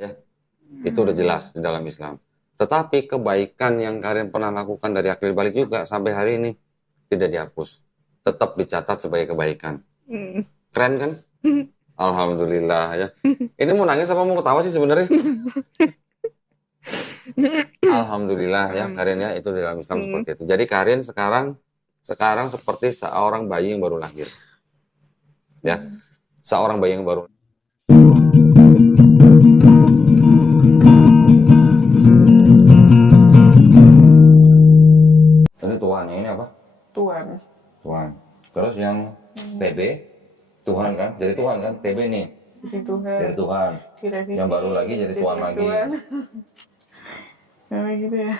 ya. Itu udah jelas di dalam Islam. Tetapi kebaikan yang kalian pernah lakukan dari akil balik juga sampai hari ini tidak dihapus. Tetap dicatat sebagai kebaikan. Hmm. Keren kan? Alhamdulillah ya. Ini mau nangis apa mau ketawa sih sebenarnya? Alhamdulillah ya Karin ya, itu di dalam Islam seperti itu. Jadi Karin sekarang seperti seorang bayi yang baru lahir. Ya. Seorang bayi yang baru. Ini tuannya ini apa? Tuan. Tuhan. Terus yang TB, Tuhan kan? Jadi Tuhan kan? TB nih. Jadi Tuhan. Jadi Tuhan. Direvisi. Yang baru lagi jadi Tuhan lagi. Memang gitu ya.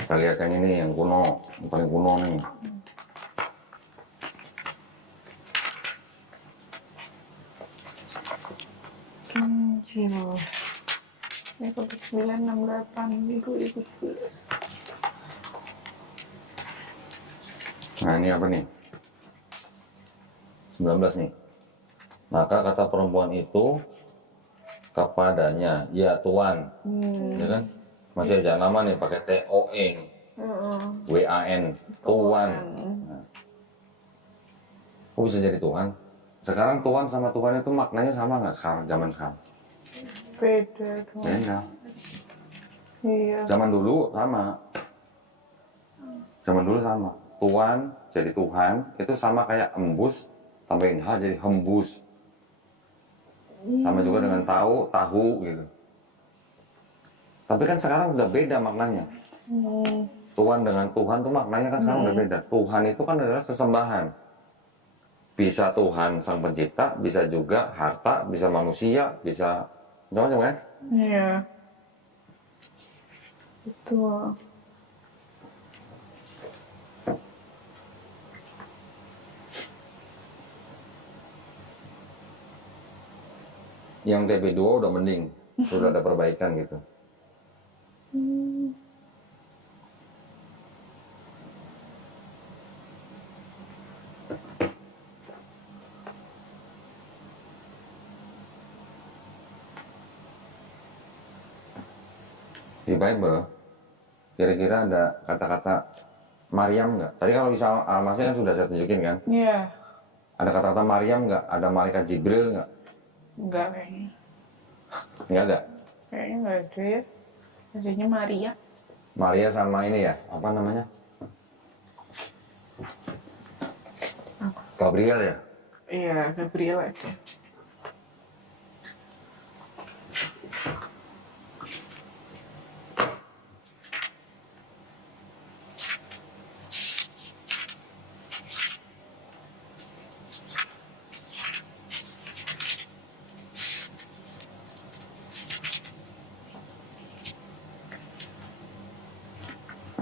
Kita lihat yang ini yang kuno, yang paling kuno nih. Kincil. Ini kode 968 2017. Nah ini apa nih? 19 nih. Maka kata perempuan itu kepadanya, ya Tuan, ya kan? Masih aja nama nih pakai TOE, WAN, Tuan. Nah, kok bisa jadi Tuhan? Sekarang Tuhan sama Tuhan itu maknanya sama nggak sekarang zaman sekarang? Beda dong. Beda. Iya. Zaman dulu sama. Zaman dulu sama. Tuhan jadi Tuhan itu sama kayak embus tambahin H jadi hembus. Sama juga dengan tahu gitu. Tapi kan sekarang udah beda maknanya. Tuhan dengan Tuhan tuh maknanya kan sekarang udah beda. Tuhan itu kan adalah sesembahan. Bisa Tuhan sang pencipta, bisa juga harta, bisa manusia, bisa macam-macam kan? Iya. Betul. Yang TB2 udah mending, sudah ada perbaikan gitu. Di Bible, kira-kira ada kata-kata Maryam nggak? Tadi kalau bisa Almasnya kan sudah saya tunjukin kan? Iya. Ada kata-kata Maryam nggak? Ada malaikat Jibril nggak? Enggak kayaknya. Nggak ada. Kayaknya enggak ada ya. Adanya Maria. Maria sama ini ya, apa namanya? Gabriel ya? Iya, Gabriel ada.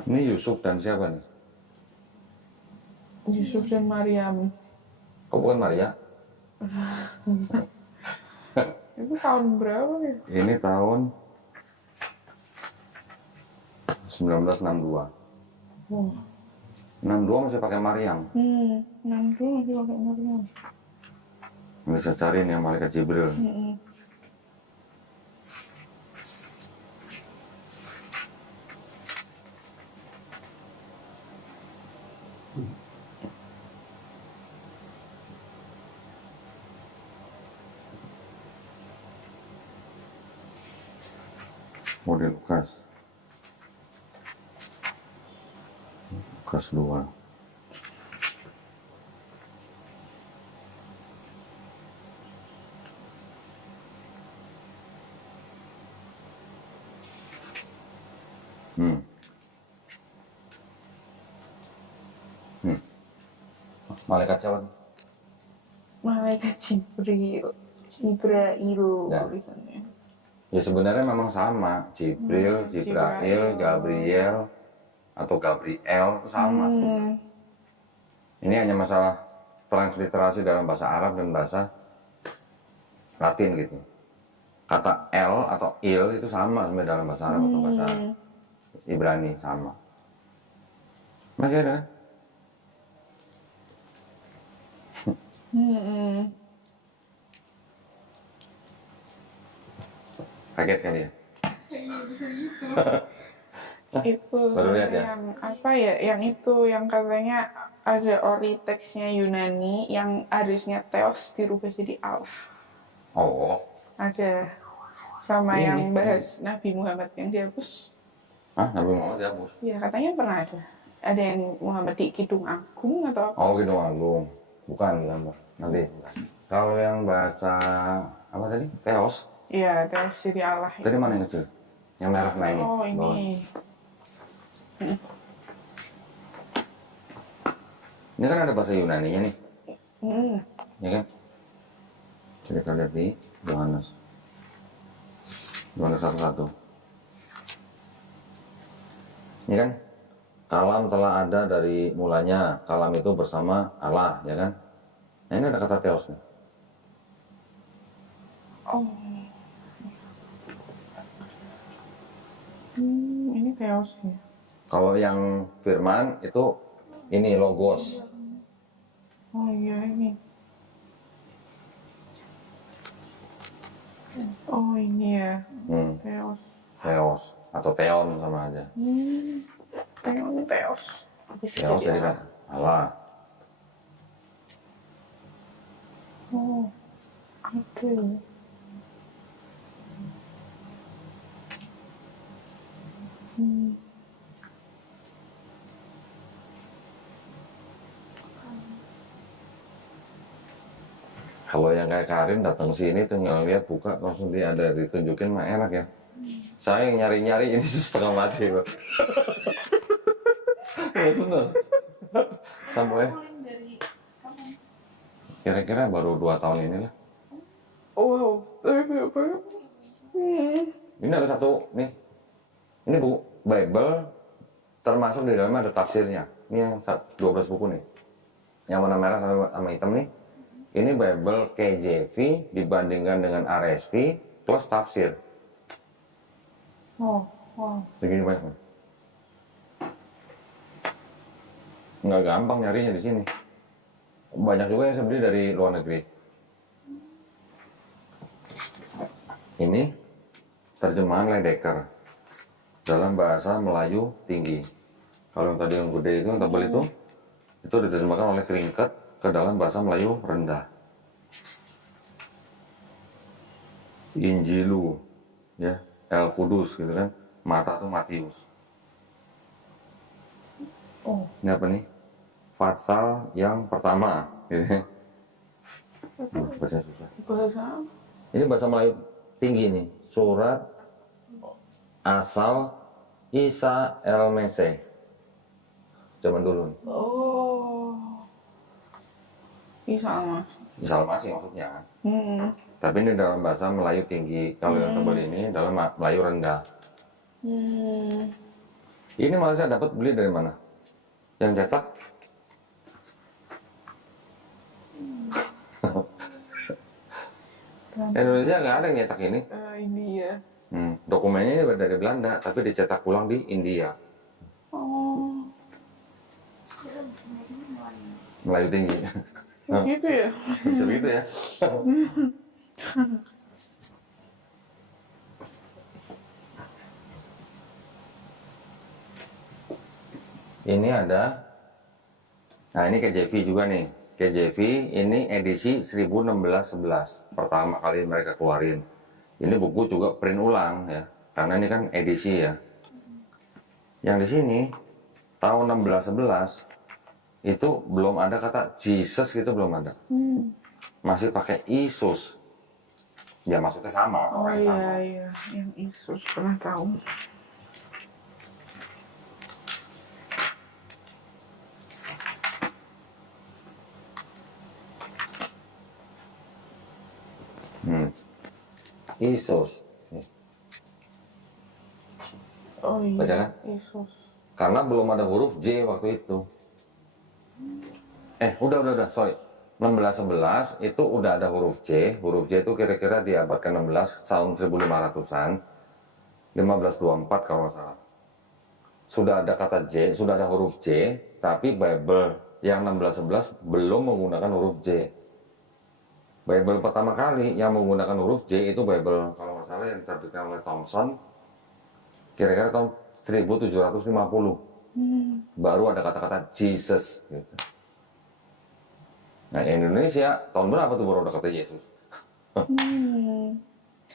Ini Yusuf dan siapa nih? Yusuf dan Maryam. Kok bukan Maria? Itu tahun berapa ya? Ini tahun 1962. Oh. 62 masih pakai Maryam. 62 masih pakai Maryam. Bisa cari nih yang malaikat Jibril. Model Lukas. Lukas 2. Malaikat siapa? Malaikat Jibril. Jibril Ya. tulisannya. Ya sebenarnya memang sama. Jibril, Jibrail, Gabriel, atau Gabriel itu sama. Ini hanya masalah transliterasi dalam bahasa Arab dan bahasa Latin gitu. Kata L atau il itu sama sebenarnya dalam bahasa Arab atau bahasa Ibrani sama. Masih ada? Hmm. Kaget kan ya? Itu Baru lihat ya? yang apa ya? Yang itu yang katanya ada ori teksnya Yunani yang harusnya Theos dirubah jadi Allah. Oh, Ada sama Ini, yang bahas Nabi Muhammad yang dihapus. ah Nabi Muhammad dihapus. Ya katanya pernah ada. Ada yang Muhammad di Kidung Agung atau apa? Oh, Kidung Agung. Bukan, gambar. Nanti. Kalau yang baca apa tadi? Teos. Iya, Theos jadi Allah. Tadi mana yang kecil? Yang merah nah ini. Oh Bawah. ini. Ini kan ada bahasa Yunani-nya nih, Hmm. ya kan? Jadi kita lihat di Yohanes. Yohanes 1:1. Ini kan? Kalam telah ada dari mulanya. Kalam itu bersama Allah, ya kan? Nah ini ada kata Theos nih. Oh. Ini Theos ya. Kalau yang firman itu ini logos. Oh iya ini. Oh ini ya, Theos. Theos atau Theon sama aja. Theos. Theos jadi kan Allah. Oh, ada. Kalau yang kayak Karin datang sini tinggal lihat buka langsung dia ada ditunjukin mah enak ya. Saya yang nyari-nyari ini setengah mati loh. Ya bener. Sampai kira-kira baru 2 tahun ini lah. Wow, tapi berapa? Ini ada satu nih. Ini buku Bible termasuk di dalamnya ada tafsirnya. Ini yang 12 buku nih. Yang warna merah sama hitam nih. Ini Bible KJV dibandingkan dengan RSV plus tafsir. Oh, wow. Segini banyak. Nggak gampang nyarinya di sini. Banyak juga yang saya beli dari luar negeri. Ini terjemahan Ledecker dalam bahasa Melayu tinggi. Kalau yang tadi yang gede itu, yang tebal itu diterjemahkan oleh Trinket ke dalam bahasa Melayu rendah. Injilu, ya, El Kudus gitu kan. Mata tuh Matius. Oh, Ini apa nih? Fatsal yang pertama. Gitu. Bahasa susah. bahasa Ini bahasa Melayu tinggi nih. Surat asal Isa El Mesih. Zaman dulu. Oh, bisa mas. Isa Al-Masih maksudnya. Hmm. Tapi ini dalam bahasa Melayu tinggi. Kalau yang tebal ini dalam Melayu rendah. Ini malah saya dapat beli dari mana? Yang cetak? Indonesia nggak ada yang nyetak ini. Ini ya. Dokumennya ini dari Belanda, tapi dicetak ulang di India. Oh, Melayu tinggi. gitu ya. Bisa begitu ya. Ini ada, nah ini KJV juga nih. KJV ini edisi 1611, pertama kali mereka keluarin. Ini buku juga print ulang ya, karena ini kan edisi ya. Yang di sini tahun 1611 itu belum ada kata Jesus gitu, belum ada. Masih pakai Isus. Ya maksudnya sama, Oh orang yang sama. iya iya, yang Yesus pernah tahu. Isus. Nih, Oh iya. baca kan? Yesus. Karena belum ada huruf J waktu itu. Udah, sorry. 1611 itu udah ada huruf J. Huruf J itu kira-kira di abad ke-16 tahun 1500-an. 1524 kalau nggak salah. Sudah ada kata J, sudah ada huruf J, tapi Bible yang 1611 belum menggunakan huruf J. Bible pertama kali yang menggunakan huruf J itu Bible kalau nggak salah yang diterbitkan oleh Thomson kira-kira tahun 1750. Baru ada kata-kata Jesus gitu. Nah Indonesia tahun berapa tuh baru ada kata Yesus?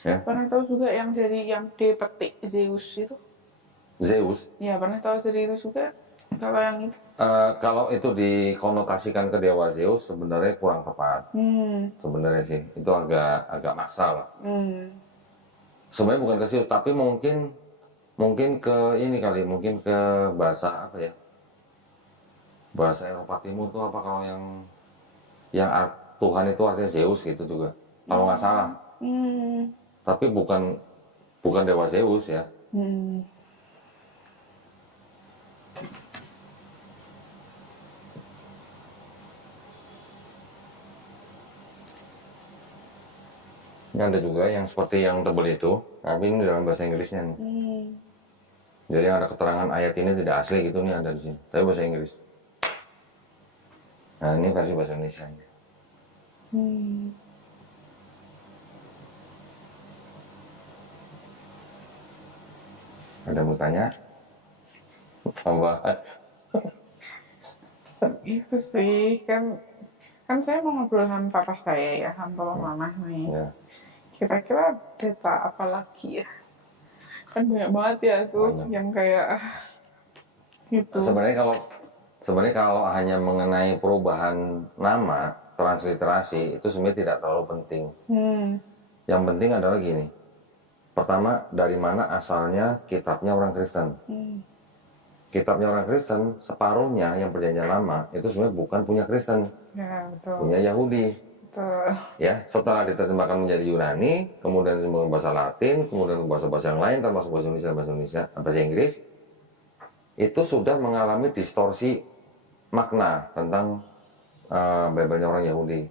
Ya, Pernah tahu juga yang dari yang D petik Zeus itu? Zeus. Ya, pernah tahu dari itu juga. Kalau yang itu. Kalau itu dikonotasikan ke dewa Zeus sebenarnya kurang tepat. Sebenarnya sih itu agak maksa lah. Sebenarnya bukan ke Zeus tapi mungkin ke ini kali, mungkin ke bahasa apa ya? Bahasa Eropa Timur tuh apa kalau Tuhan itu artinya Zeus gitu juga. Kalau nggak salah. Tapi bukan dewa Zeus ya. Ini ada juga yang seperti yang tebel itu, tapi ini dalam bahasa Inggrisnya nih. Jadi ada keterangan ayat ini tidak asli gitu nih ada di sini, tapi bahasa Inggris. Nah ini versi bahasa Indonesia. Ada mau tanya? Tambahan? Itu sih kan saya mau ngobrol sama papa saya ya, sama papa mama nih. Ya. Kira-kira data apa lagi ya? Kan banyak banget ya tuh Banyak. yang kayak gitu. Sebenarnya kalau hanya mengenai perubahan nama, transliterasi itu sebenarnya tidak terlalu penting. Yang penting adalah gini. Pertama, dari mana asalnya kitabnya orang Kristen? Kitabnya orang Kristen, separuhnya yang perjanjian lama itu sebenarnya bukan punya Kristen, Ya, betul. punya Yahudi. Betul. Ya, setelah diterjemahkan menjadi Yunani, kemudian diterjemahkan bahasa Latin, kemudian bahasa-bahasa yang lain, termasuk bahasa Indonesia, bahasa Inggris, itu sudah mengalami distorsi makna tentang Bible-nya orang Yahudi.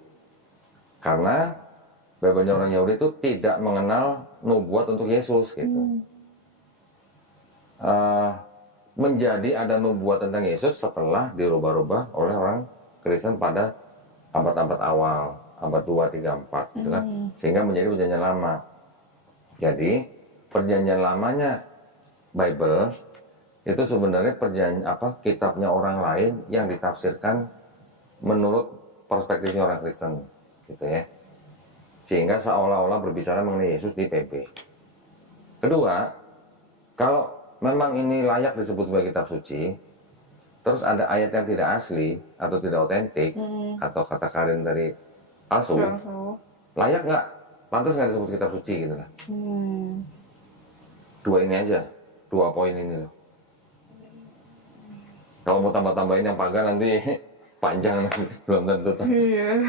Karena Bible-nya orang Yahudi itu tidak mengenal nubuat untuk Yesus gitu. Menjadi ada nubuat tentang Yesus setelah dirubah-rubah oleh orang Kristen pada abad-abad awal, abad 2, 3, 4 gitu kan. Sehingga menjadi perjanjian lama. Jadi perjanjian lamanya Bible itu sebenarnya kitabnya orang lain yang ditafsirkan menurut perspektifnya orang Kristen gitu ya. Sehingga seolah-olah berbicara mengenai Yesus di PB. Kedua, kalau memang ini layak disebut sebagai kitab suci, terus ada ayat yang tidak asli atau tidak otentik, atau kata Karin dari palsu, layak nggak? Pantas nggak disebut kitab suci gitu lah. Dua ini aja, 2 poin ini loh. Kalau mau tambah-tambahin yang pagar nanti panjang nanti, belum tentu. Iya.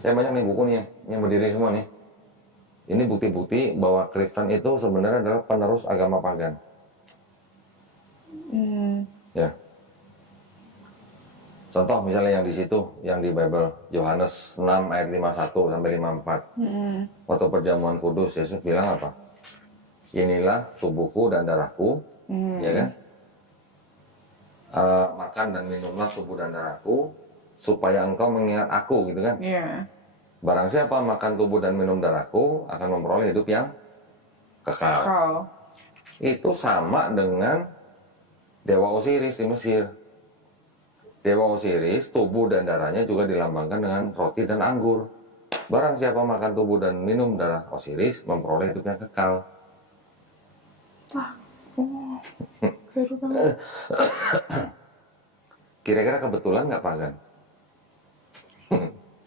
Saya banyak nih buku nih yang berdiri semua nih. Ini bukti-bukti bahwa Kristen itu sebenarnya adalah penerus agama pagan. Ya. Contoh misalnya yang di situ, yang di Bible, Yohanes 6 ayat 51 sampai 54. Waktu perjamuan kudus, Yesus bilang apa? Inilah tubuhku dan darahku, ya kan? Makan dan minumlah tubuh dan darahku, supaya engkau mengingat aku, gitu kan? Iya. Barang siapa makan tubuh dan minum darahku akan memperoleh hidup yang kekal. Itu sama dengan Dewa Osiris di Mesir. Dewa Osiris, tubuh dan darahnya juga dilambangkan dengan roti dan anggur. Barang siapa makan tubuh dan minum darah Osiris memperoleh hidup yang kekal. Baru tahu. Kira-kira kebetulan nggak pagan?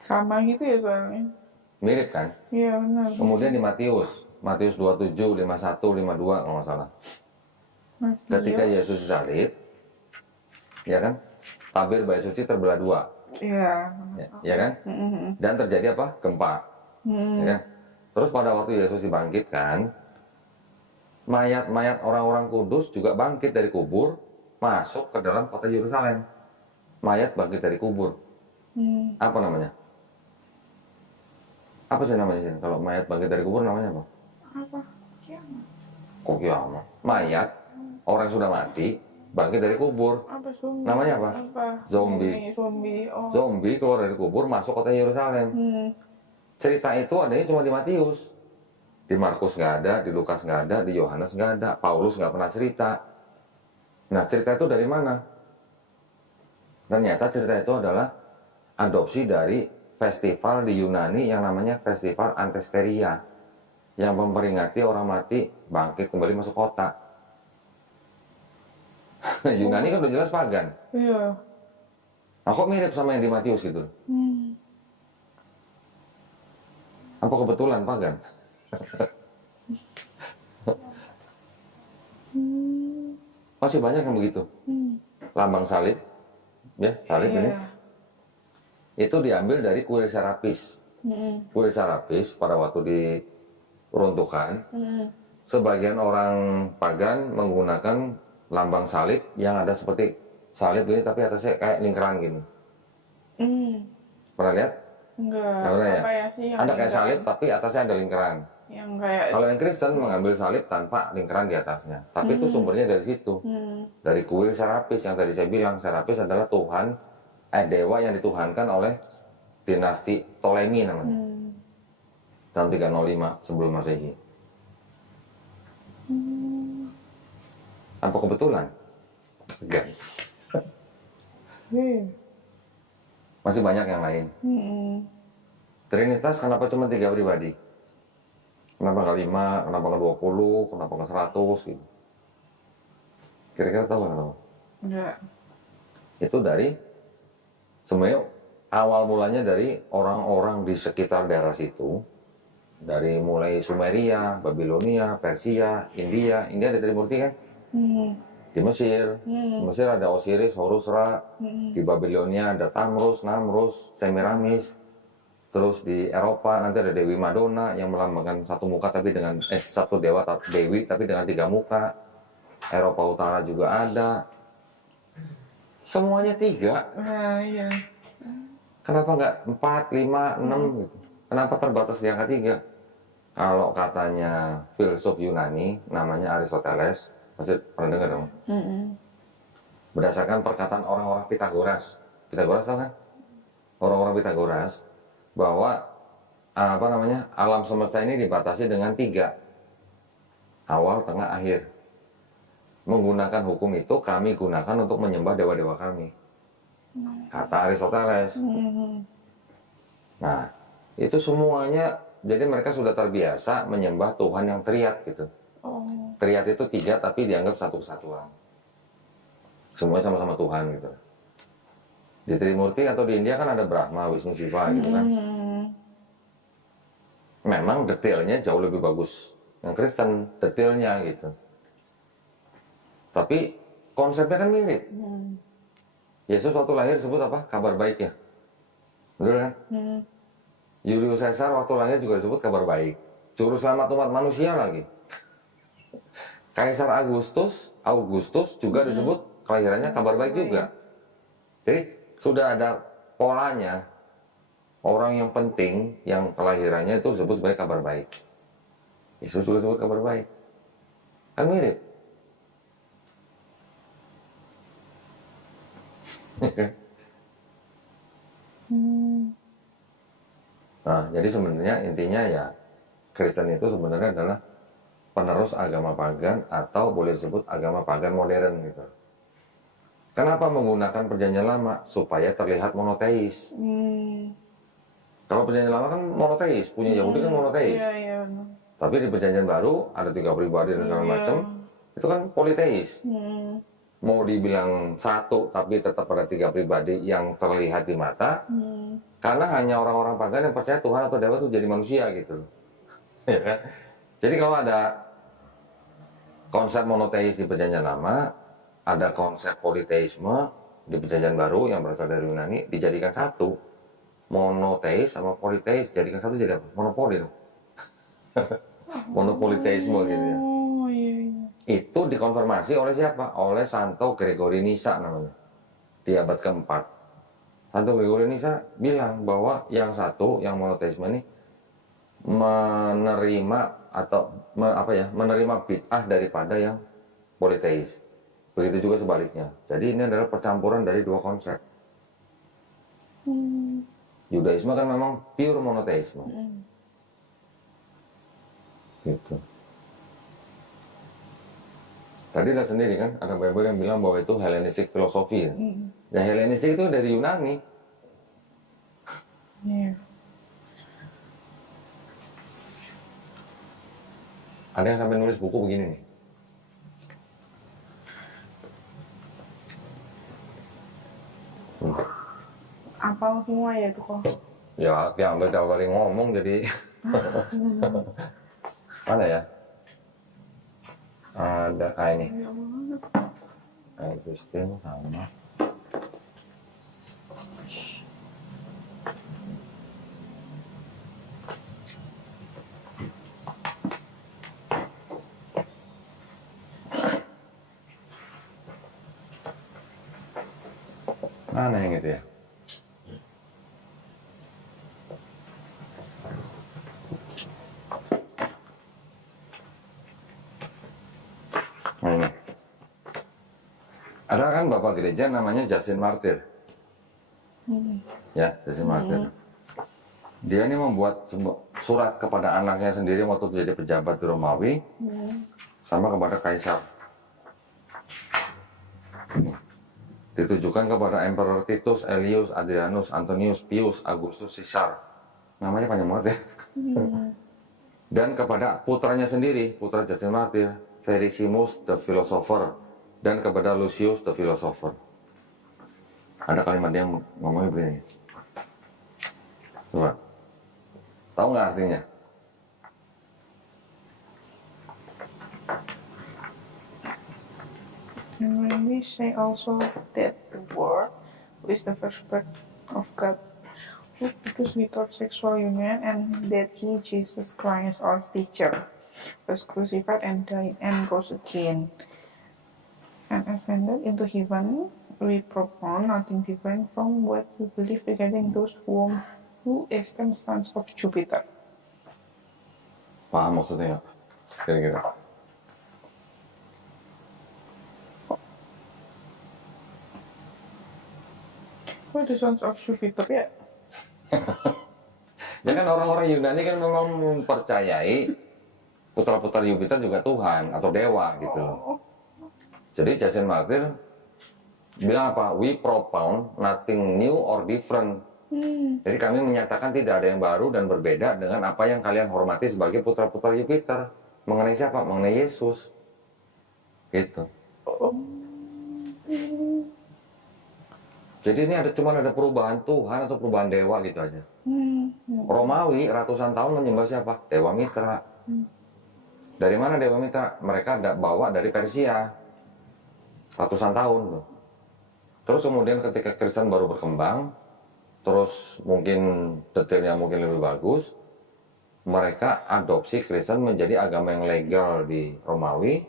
Sama gitu ya soalnya. Mirip kan? Iya benar. Kemudian di Matius 27, 51, 52 kalau nggak salah. Ketika Yesus disalib, ya kan? Tabir bait suci terbelah 2. Iya. Ya kan? Dan terjadi apa? Gempa. Ya kan? Terus pada waktu Yesus dibangkitkan, mayat-mayat orang-orang kudus juga bangkit dari kubur, masuk ke dalam kota Yerusalem. Mayat bangkit dari kubur. Apa namanya? Apa sih namanya sih? Kalau mayat bangkit dari kubur namanya apa? Apa? Kiamat. Kok kiamat? Mayat, orang sudah mati, bangkit dari kubur. Apa zombie? Namanya apa? Zombie. Zombie. Oh. Zombie keluar dari kubur masuk kota Yerusalem. Cerita itu adanya cuma di Matius. Di Markus nggak ada, di Lukas nggak ada, di Yohanes nggak ada, Paulus nggak pernah cerita. Nah, cerita itu dari mana? Ternyata cerita itu adalah adopsi dari festival di Yunani yang namanya Festival Antesteria, yang memperingati orang mati bangkit kembali masuk kota. Yunani kan udah jelas pagan. Iya. Nah, kok mirip sama yang di Matius gitu? Apa kebetulan pagan? Masih banyak yang begitu. Lambang salib, ya salib ini, itu diambil dari kuil Serapis. Kuil Serapis pada waktu diruntuhkan, sebagian orang pagan menggunakan lambang salib yang ada seperti salib ini, tapi atasnya kayak lingkaran gini. Pernah lihat? Enggak. Ya? Apa ya sih? Ada kayak salib tapi atasnya ada lingkaran. Yang kayak. Kalau yang Kristen mengambil salib tanpa lingkaran di atasnya. Tapi itu sumbernya dari situ. Dari kuil Serapis yang tadi saya bilang. Serapis adalah Tuhan, dewa yang dituhankan oleh dinasti Ptolemy namanya. Tahun 305 sebelum Masehi. Apa kebetulan? Enggak. Masih banyak yang lain. Trinitas kenapa cuma 3 pribadi? Kenapa nggak 5, kenapa nggak 20, kenapa nggak 100 gitu? Kira-kira tahu nggak kenapa? Enggak. Itu dari, sebenarnya awal mulanya dari orang-orang di sekitar daerah situ. Dari mulai Sumeria, Babilonia, Persia, India. India ada Trimurti kan? Di Mesir. Di Mesir ada Osiris, Horus, Ra. Di Babilonia ada Tamrus, Namrus, Semiramis. Terus di Eropa nanti ada Dewi Madonna yang melambangkan satu muka tapi dengan satu dewa dewi tapi dengan 3 muka. Eropa Utara juga ada. Semuanya 3. Nah, iya. Kenapa nggak 4, 5, 6 gitu? Kenapa terbatas di angka 3? Kalau katanya filsuf Yunani namanya Aristoteles, pasti pernah dengar dong? Berdasarkan perkataan orang-orang Pitagoras. Pitagoras tahu kan? Orang-orang Pitagoras bahwa alam semesta ini dibatasi dengan 3, awal, tengah, akhir. Menggunakan hukum itu kami gunakan untuk menyembah dewa-dewa kami, kata Aristoteles. Nah, itu semuanya, jadi mereka sudah terbiasa menyembah Tuhan yang triad gitu. Triad itu 3 tapi dianggap satu kesatuan, semuanya sama-sama Tuhan gitu. Di Trimurti atau di India kan ada Brahma, Wisnu, Shiva gitu kan. Memang detailnya jauh lebih bagus yang Kristen, detailnya gitu. Tapi konsepnya kan mirip. Yesus waktu lahir sebut apa? Kabar baik ya. Betul kan? Julius Caesar waktu lahir juga disebut kabar baik. Juru selamat umat manusia lagi. Kaisar Augustus juga disebut kelahirannya kabar baik juga. Jadi sudah ada polanya, orang yang penting yang kelahirannya itu disebut sebagai kabar baik. Yesus juga disebut kabar baik. Kan mirip. Nah, jadi sebenarnya intinya ya Kristen itu sebenarnya adalah penerus agama pagan atau boleh disebut agama pagan modern gitu. Kenapa menggunakan perjanjian lama? Supaya terlihat monoteis. Kalau perjanjian lama kan monoteis, punya Yahudi kan monoteis. Iya. Tapi di perjanjian baru ada 3 pribadi dan segala macam, itu kan politeis. Mau dibilang satu tapi tetap ada 3 pribadi yang terlihat di mata. Karena hanya orang-orang pagan yang percaya Tuhan atau dewa itu jadi manusia gitu. Ya kan? Jadi kalau ada konsep monoteis di perjanjian lama, ada konsep politeisme di perjanjian baru yang berasal dari Yunani, dijadikan satu. Monoteis sama politeis jadikan satu, jadi apa? Monopoli dong. Monopoliteisme gitu ya. Itu dikonfirmasi oleh siapa? Oleh Santo Gregory Nyssa namanya. Di abad keempat. Santo Gregory Nyssa bilang bahwa yang satu, yang monoteisme ini menerima atau menerima bid'ah daripada yang politeis. Begitu juga sebaliknya. Jadi ini adalah percampuran dari dua konsep. Yudaisme kan memang pure monoteisme. Gitu. Tadi lihat sendiri kan, ada Bible yang bilang bahwa itu Hellenistic filosofi. Ya Hellenistic itu dari Yunani. Iya. Ada yang sampai nulis buku begini nih. Apal semua ya itu kok. Ya, yang tiap kali ngomong jadi mana ya? Ada ini. Agustin sama mana yang itu ya? Nah, ini. Ada kan bapak gereja namanya Justin Martyr. Ya, Justin Martyr. Dia ini membuat surat kepada anaknya sendiri waktu jadi pejabat di Romawi, sama kepada kaisar. Ditujukan kepada Emperor Titus, Aelius, Adrianus, Antonius, Pius, Augustus, Caesar. Namanya panjang banget ya. Dan kepada putranya sendiri, putra Justin Martyr, Vericimus the Philosopher, dan kepada Lucius the Philosopher. Ada kalimat dia ngomongnya begini. Coba. Tahu nggak artinya? And when we say also that the Word, who is the first birth of God, who produced without sexual union, and that He, Jesus Christ, our teacher, was crucified and died and rose again, and ascended into heaven, we propound nothing different from what we believe regarding those who esteem sons of Jupiter. Paham maksudnya nggak? Kira-kira. What the sons of Jupiter ya? Ya kan orang-orang Yunani kan memang mempercayai putra-putra Jupiter juga Tuhan atau dewa gitu loh. Jadi Justin Martyr bilang apa? We propound nothing new or different. Jadi kami menyatakan tidak ada yang baru dan berbeda dengan apa yang kalian hormati sebagai putra-putra Jupiter. Mengenai siapa? Mengenai Yesus. Gitu. Jadi ini cuma ada perubahan Tuhan atau perubahan dewa gitu aja. Romawi ratusan tahun menyembah siapa? Dewa Mitra. Dari mana Dewa Mitra? Mereka bawa dari Persia. Ratusan tahun tuh. Terus kemudian ketika Kristen baru berkembang, terus mungkin detailnya mungkin lebih bagus, mereka adopsi Kristen menjadi agama yang legal di Romawi,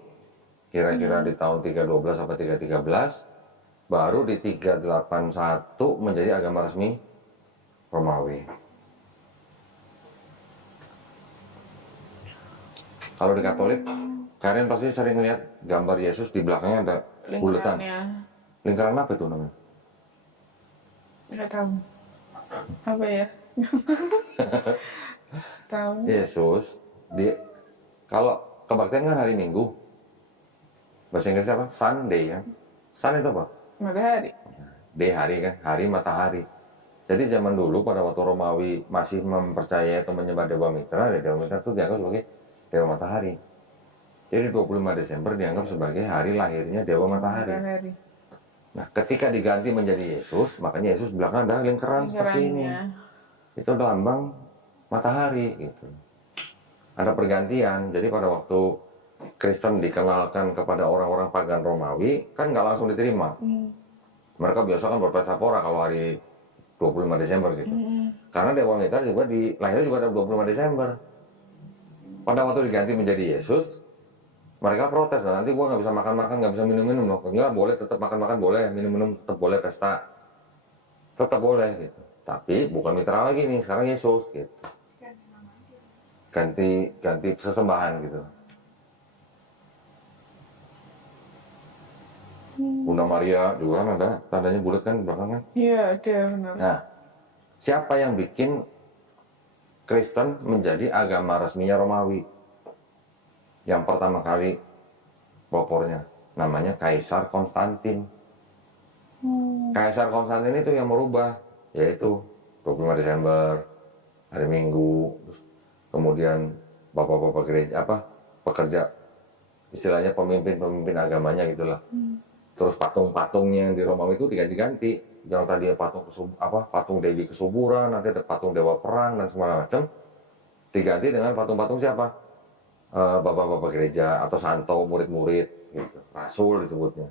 kira-kira di tahun 312 sampai 313, baru di 381 menjadi agama resmi Romawi. Kalau di Katolik, kalian pasti sering lihat gambar Yesus di belakangnya ada buletan. Lingkaran apa itu namanya? Nggak tahu. Apa ya? Tahu. Yesus kalau kebaktian kan hari Minggu. Bahasa Inggrisnya apa? Sunday kan. Sun itu apa? Matahari. Day hari kan, hari matahari. Jadi zaman dulu pada waktu Romawi masih mempercayai atau menyembah Dewa Mitra, Dewa Mitra itu dianggap sebagai Dewa Matahari. Jadi 25 Desember dianggap sebagai hari lahirnya Dewa Matahari. Nah, ketika diganti menjadi Yesus, makanya Yesus belakang ada lingkaran seperti ini. Itu lambang matahari gitu. Ada pergantian. Jadi pada waktu Kristen dikenalkan kepada orang-orang pagan Romawi, kan nggak langsung diterima. Mereka biasa kan berpesta pora kalau hari 25 Desember gitu. Karena Dewa Mitra juga lahirnya juga ada 25 Desember. Pada waktu diganti menjadi Yesus, mereka protes, nah, nanti gua nggak bisa makan-makan, nggak bisa minum-minum loh. Enggak, boleh tetap makan-makan boleh, minum-minum tetap boleh, pesta tetap boleh gitu. Tapi bukan mitra lagi nih, sekarang Yesus gitu. Ganti sesembahan gitu. Bunda Maria juga kan ada tandanya bulat kan di belakang kan. Iya, ada benar. Nah, siapa yang bikin Kristen menjadi agama resminya Romawi? Yang pertama kali pelopornya namanya Kaisar Konstantin. Kaisar Konstantin itu yang merubah, yaitu 25 Desember, hari Minggu, terus kemudian bapak-bapak gereja, pekerja, istilahnya pemimpin-pemimpin agamanya gitulah. Terus patung-patungnya yang di Romawi itu diganti-ganti. Yang tadi patung Dewi Kesuburan, nanti ada patung Dewa Perang dan segala macam. Diganti dengan patung-patung siapa? Bapak-bapak gereja atau santo, murid-murid, gitu. Rasul disebutnya.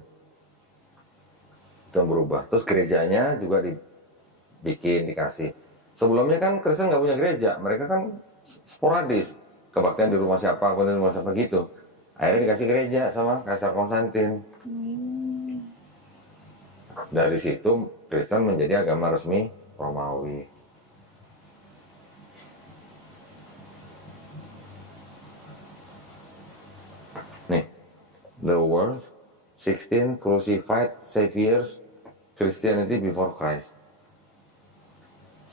Itu yang berubah. Terus gerejanya juga dibikin, dikasih. Sebelumnya kan Kristen nggak punya gereja, mereka kan sporadis. Kebaktian di rumah siapa, kebaktian di rumah siapa gitu. Akhirnya dikasih gereja sama Kaisar Konstantin. Dari situ Kristen menjadi agama resmi Romawi. Nih, the world 16 crucified saviors Christianity before Christ.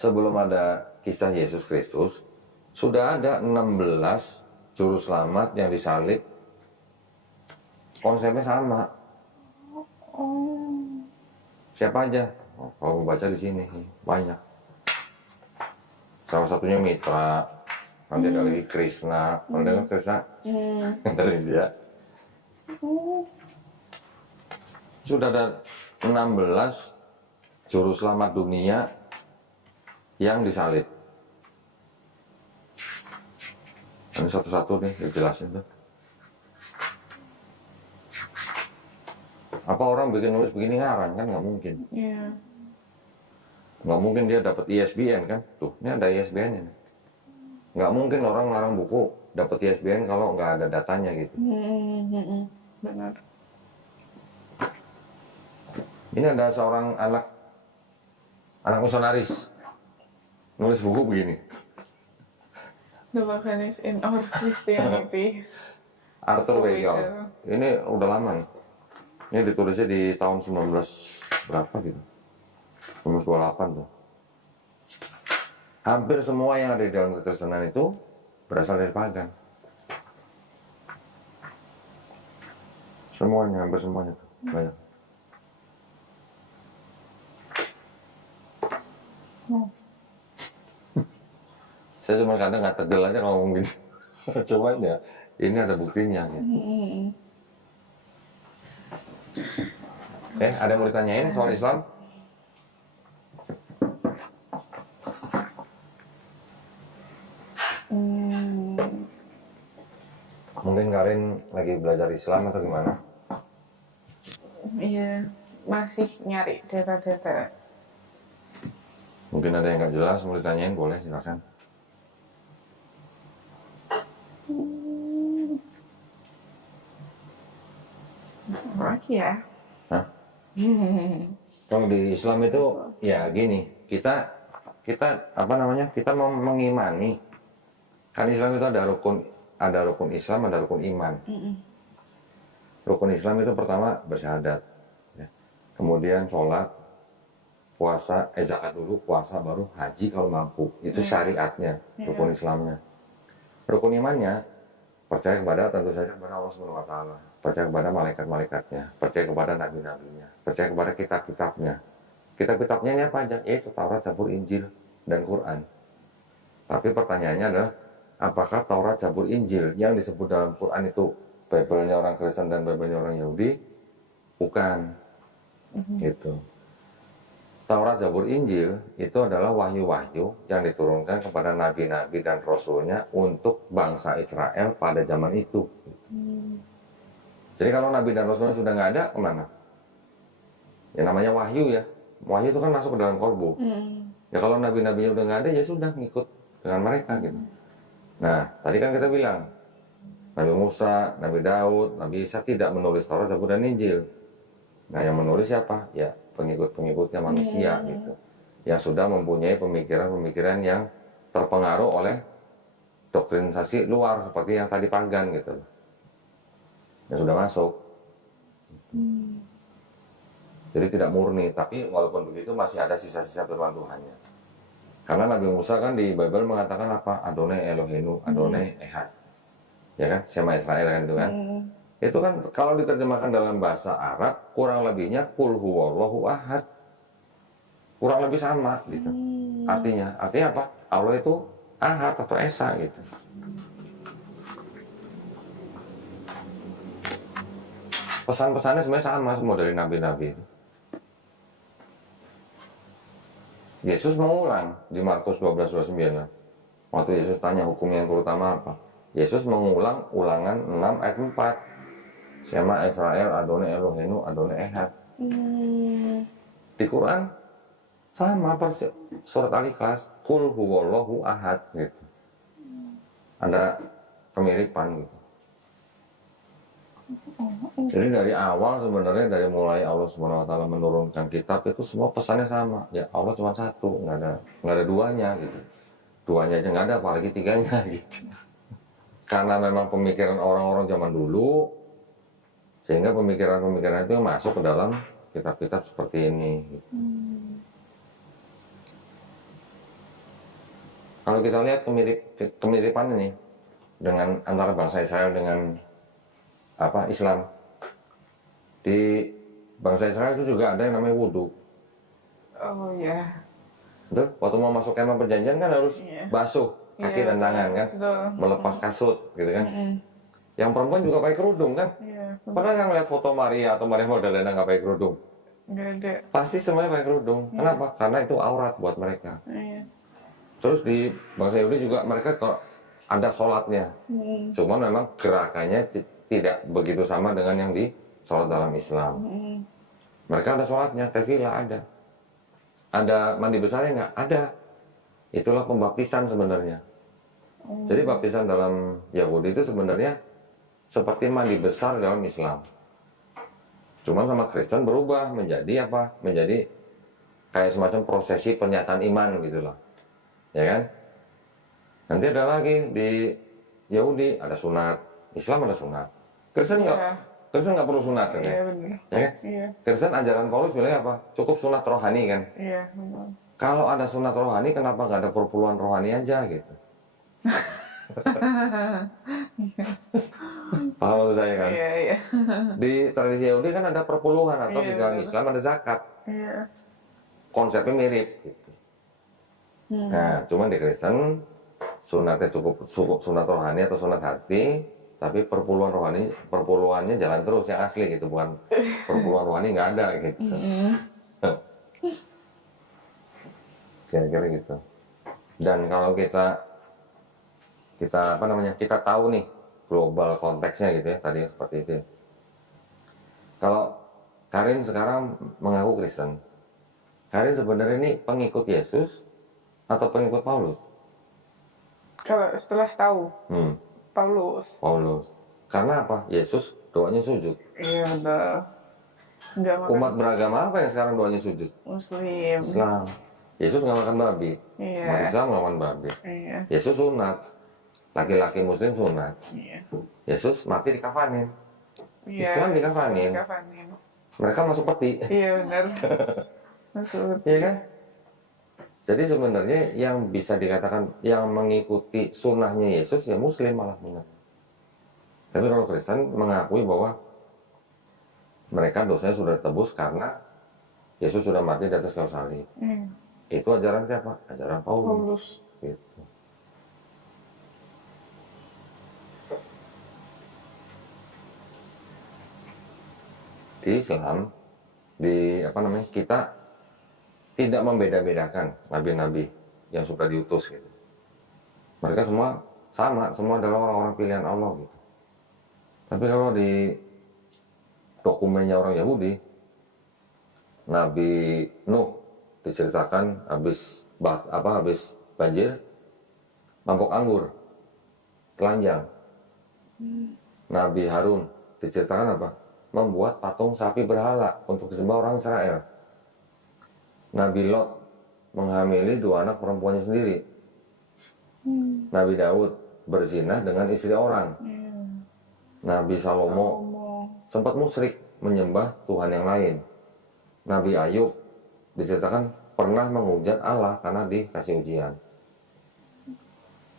Sebelum ada kisah Yesus Kristus, sudah ada 16 juru selamat yang disalib. Konsepnya sama. Siapa aja? Kalau baca di sini banyak. Salah satunya Mitra, nanti ada lagi Krishna. Pernah dengar Krishna? Dari India. Sudah ada 16 juru selamat dunia yang disalib. Ini satu-satu nih dijelasin tuh. Apa orang bikin nulis begini ngarang kan nggak mungkin. Iya. Nggak mungkin dia dapat ISBN kan? Tuh, ini ada ISBN-nya. Nggak mungkin orang ngarang buku dapat ISBN kalau nggak ada datanya gitu. Benar. Ini ada seorang anak misionaris nulis buku begini. The Volcanics in Our Christianity. Arthur Weigel. Ini udah lama nih. Ini ditulisnya di tahun 19 berapa gitu. 1928 tuh. Hampir semua yang ada di dalam kekristenan itu berasal dari pagan. Semuanya, hampir semuanya tuh. Banyak. Saya cuma kadang nggak tegel aja kalau ngomong gitu. Cuman ya, ini ada buktinya. Gitu. Ada yang mau ditanyain soal Islam? Mungkin Karin lagi belajar Islam atau gimana? Iya, masih nyari data-data. Mungkin ada yang nggak jelas mau ditanyain, boleh silakan. Lagi ya. Hah? Kalau di Islam itu ya gini, kita kita mengimani. Kan Islam itu ada rukun Islam, ada rukun iman. Rukun Islam itu pertama bersyahadat, ya. Kemudian sholat, puasa, zakat dulu, puasa baru haji kalau mampu. Itu syariatnya, rukun Islamnya. Rukun imannya percaya tentu saja kepada Allah Subhanahu wa taala, percaya kepada malaikat-malaikatnya, percaya kepada nabi-nabinya, percaya kepada kitab-kitabnya. Kitab-kitabnya ini apa aja? Yaitu Taurat, Zabur, Injil, dan Quran. Tapi pertanyaannya adalah, apakah Taurat, Zabur, Injil yang disebut dalam Quran itu Bible-nya orang Kristen dan Bible-nya orang Yahudi? Bukan. Gitu. Taurat, Zabur, Injil itu adalah wahyu-wahyu yang diturunkan kepada nabi-nabi dan rasulnya untuk bangsa Israel pada zaman itu. Jadi kalau nabi dan rasulnya sudah nggak ada, kemana? Ya namanya wahyu ya. Wahyu itu kan masuk ke dalam kolbu. Ya kalau nabi-nabinya udah nggak ada, ya sudah ngikut dengan mereka gitu. Nah, tadi kan kita bilang Nabi Musa, Nabi Daud, Nabi Isa tidak menulis Taurat, Zabur, dan Injil. Nah, yang menulis siapa? Ya pengikut-pengikutnya manusia gitu, yang sudah mempunyai pemikiran-pemikiran yang terpengaruh oleh doktrinisasi luar seperti yang tadi pagan gitu, yang sudah masuk. Jadi tidak murni, tapi walaupun begitu masih ada sisa-sisa firman Tuhannya. Karena Nabi Musa kan di Bible mengatakan apa? Adonai Eloheinu, Adonai Ehad. Ya kan? Shema Israel kan itu kan? Itu kan kalau diterjemahkan dalam bahasa Arab, kurang lebihnya Qul huwallahu ahad. Kurang lebih sama gitu. Artinya apa? Allah itu Ahad atau Esa gitu. Pesan-pesannya sebenarnya sama semua dari nabi-nabi itu. Yesus mengulang di Markus 12:29. Waktu Yesus tanya hukum yang terutama apa? Yesus mengulang ulangan 6 ayat 4. Shema Israel, Adonai Eloheinu, Adonai Ehad. Di Quran sama persis surat Al-Ikhlas, Qul huwallahu ahad gitu. Ada kemiripan gitu. Jadi dari awal sebenarnya dari mulai Allah Subhanahu wa taala menurunkan kitab itu semua pesannya sama. Ya Allah cuma satu, nggak ada duanya gitu. Duanya aja nggak ada, apalagi tiganya gitu. Karena memang pemikiran orang-orang zaman dulu, sehingga pemikiran-pemikiran itu masuk ke dalam kitab-kitab seperti ini. Gitu. Kalau kita lihat kemiripan ini dengan antara bangsa Israel dengan Islam, di bangsa Israel itu juga ada yang namanya wudhu. Oh ya. Betul? Waktu mau masuk kemah perjanjian kan harus basuh kaki dan tangan kan, melepas kasut gitu kan. Yang perempuan juga pakai kerudung kan. Pernah nggak ngeliat foto Maria atau Maria Magdalena nggak pakai kerudung? Nggak ada. Pasti semuanya pakai kerudung. Kenapa? Karena itu aurat buat mereka. Terus di bangsa Yahudi juga mereka kok ada sholatnya. Cuman memang gerakannya tidak begitu sama dengan yang di sholat dalam Islam. Mereka ada sholatnya, tefilah ada. Ada mandi besarnya nggak? Ada. Itulah pembaptisan sebenarnya. Jadi baptisan dalam Yahudi itu sebenarnya seperti mandi besar dalam Islam. Cuman sama Kristen berubah menjadi apa? Menjadi kayak semacam prosesi pernyataan iman gitu loh. Ya kan? Nanti ada lagi di Yahudi ada sunat, Islam ada sunat. Kristen nggak perlu sunat kan? Iya benar. Ya kan? Kristen ajaran Paulus bilang apa? Cukup sunat rohani kan? Iya benar. Kalau ada sunat rohani, kenapa nggak ada perpuluhan rohani aja gitu? Paham maksud saya kan? Iya. Di tradisi Yahudi kan ada perpuluhan atau di dalam Islam ada zakat. Iya. Konsepnya mirip gitu. Nah, cuman di Kristen sunatnya cukup sunat rohani atau sunat hati, tapi perpuluhannya jalan terus yang asli gitu, bukan perpuluhan rohani nggak ada gitu. Kira-kira gitu. Dan kalau kita tahu nih global konteksnya gitu ya, tadi seperti itu. Kalau Karin sekarang mengaku Kristen, Karin sebenarnya ini pengikut Yesus atau pengikut Paulus? Kalau setelah tahu Paulus. Karena apa? Yesus doanya sujud. Iya betul. Nggak makan. Umat beragama apa yang sekarang doanya sujud? Muslim. Islam. Yesus nggak makan babi. Iya. Umat Islam nggak makan babi. Iya. Yesus sunat. Laki-laki Muslim sunat. Iya. Yesus mati dikafanin. Iya. Islam dikafanin. Mereka masuk peti. Iya benar. Masuk. Iya kan? Jadi sebenarnya yang bisa dikatakan yang mengikuti sunnahnya Yesus ya Muslim malah benar. Tapi kalau Kristen mengakui bahwa mereka dosanya sudah tebus karena Yesus sudah mati di atas kayu salib. Itu ajaran siapa? Ajaran Paulus. Gitu. Di Islam, kita tidak membeda-bedakan nabi-nabi yang sudah diutus gitu. Mereka semua sama, semua adalah orang-orang pilihan Allah gitu. Tapi kalau di dokumennya orang Yahudi, Nabi Nuh diceritakan habis banjir, mangkok anggur, telanjang. Nabi Harun diceritakan apa? Membuat patung sapi berhala untuk disembah orang Israel. Nabi Lot menghamili 2 anak perempuannya sendiri. Nabi Daud berzina dengan istri orang. Nabi Salomo sempat musyrik menyembah Tuhan yang lain. Nabi Ayub diceritakan pernah menghujat Allah karena dikasih ujian.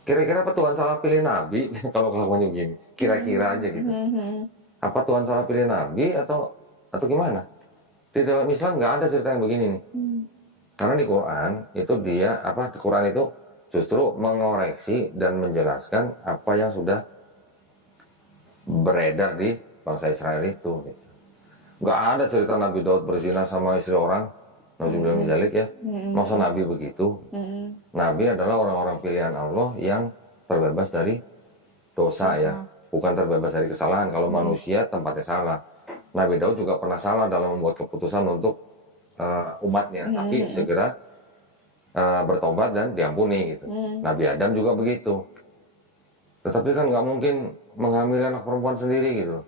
Kira-kira apa Tuhan salah pilih Nabi kalau kelakuannya begini? Kira-kira aja gitu. Apa Tuhan salah pilih Nabi atau gimana? Di dalam Islam nggak ada cerita yang begini nih. Karena di Quran itu di Quran itu justru mengoreksi dan menjelaskan apa yang sudah beredar di bangsa Israel itu. Gitu. Nggak ada cerita Nabi Daud berzina sama istri orang. Nauzubillah min dzalik ya. Masa Nabi begitu? Nabi adalah orang-orang pilihan Allah yang terbebas dari dosa ya. Bukan terbebas dari kesalahan. Kalau manusia tempatnya salah. Nabi Daud juga pernah salah dalam membuat keputusan untuk umatnya. Tapi segera bertobat dan diampuni gitu. Nabi Adam juga begitu. Tetapi kan nggak mungkin menghamili anak perempuan sendiri gitu.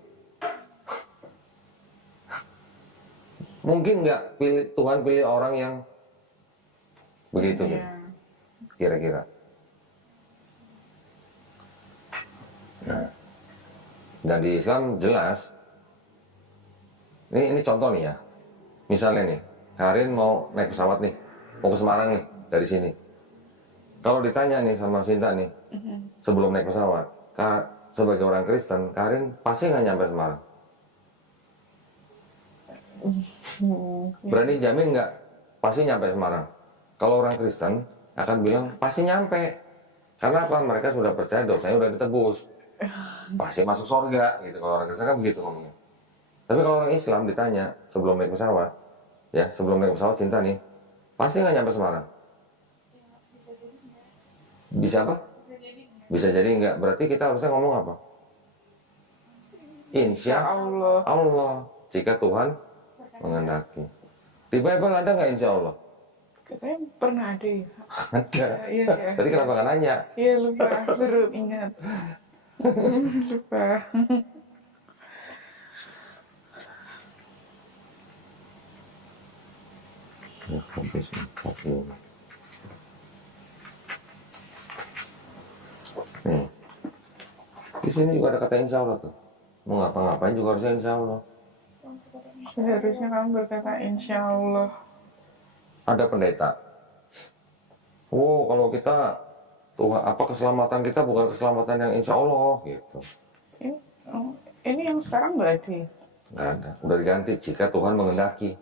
Mungkin nggak Tuhan pilih orang yang begitu gitu. Kira-kira. Nah, dan di Islam jelas. Ini contoh nih ya. Misalnya nih, Karin mau naik pesawat nih, mau ke Semarang nih dari sini. Kalau ditanya nih sama Sinta nih, sebelum naik pesawat, sebagai orang Kristen, Karin pasti nggak nyampe Semarang. Berani jamin nggak? Pasti nyampe Semarang. Kalau orang Kristen akan bilang pasti nyampe. Karena apa? Mereka sudah percaya dosanya udah ditebus. Pasti masuk surga gitu. Kalau orang Kristen kan begitu ngomongnya. Tapi kalau orang Islam ditanya sebelum naik pesawat, ya sebelum naik pesawat Cinta nih, pasti nggak nyampe Semarang. Bisa apa? Bisa jadi nggak. Berarti kita harusnya ngomong apa? Insya Allah. Jika Tuhan menghendaki. Di Bible ada nggak insya Allah? Katanya pernah ada ya. Ada. Iya. Tadi kenapa nggak nanya? Iya lupa, baru ingat. Lupa. Nih, di sini juga ada kata insya Allah tuh. Mau ngapa-ngapain juga harusnya insya Allah. Seharusnya kamu berkata insya Allah. Ada pendeta. Oh, kalau kita Tuhan, apa keselamatan kita bukan keselamatan yang insya Allah gitu. Ini yang sekarang nggak ada ya? Nggak ada. Udah diganti jika Tuhan menghendaki.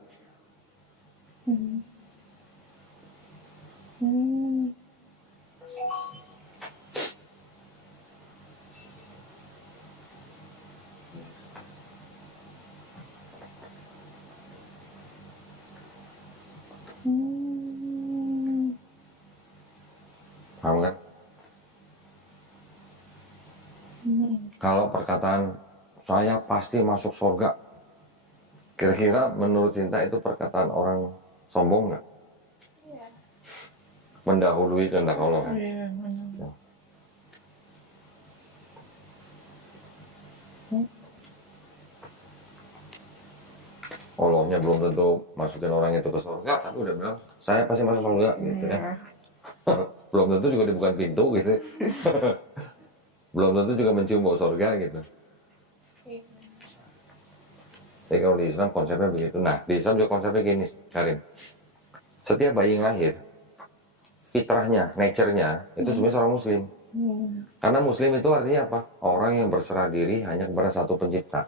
Paham kan? Kalau perkataan saya pasti masuk surga, kira-kira menurut Cinta itu perkataan orang sombong nggak? Iya. Mendahului kehendak Allah kan? Iya, Allahnya belum tentu masukin orang itu ke surga, tapi udah bilang saya pasti masuk surga gitu ya. Belum tentu juga dibuka pintu gitu. Belum tentu juga mencium bau surga gitu. Jadi kalau di Islam konsepnya begitu. Nah, di Islam juga konsepnya gini, Karin. Setiap bayi yang lahir, fitrahnya, nature-nya, itu sebenarnya seorang muslim. Karena muslim itu artinya apa? Orang yang berserah diri hanya kepada satu pencipta.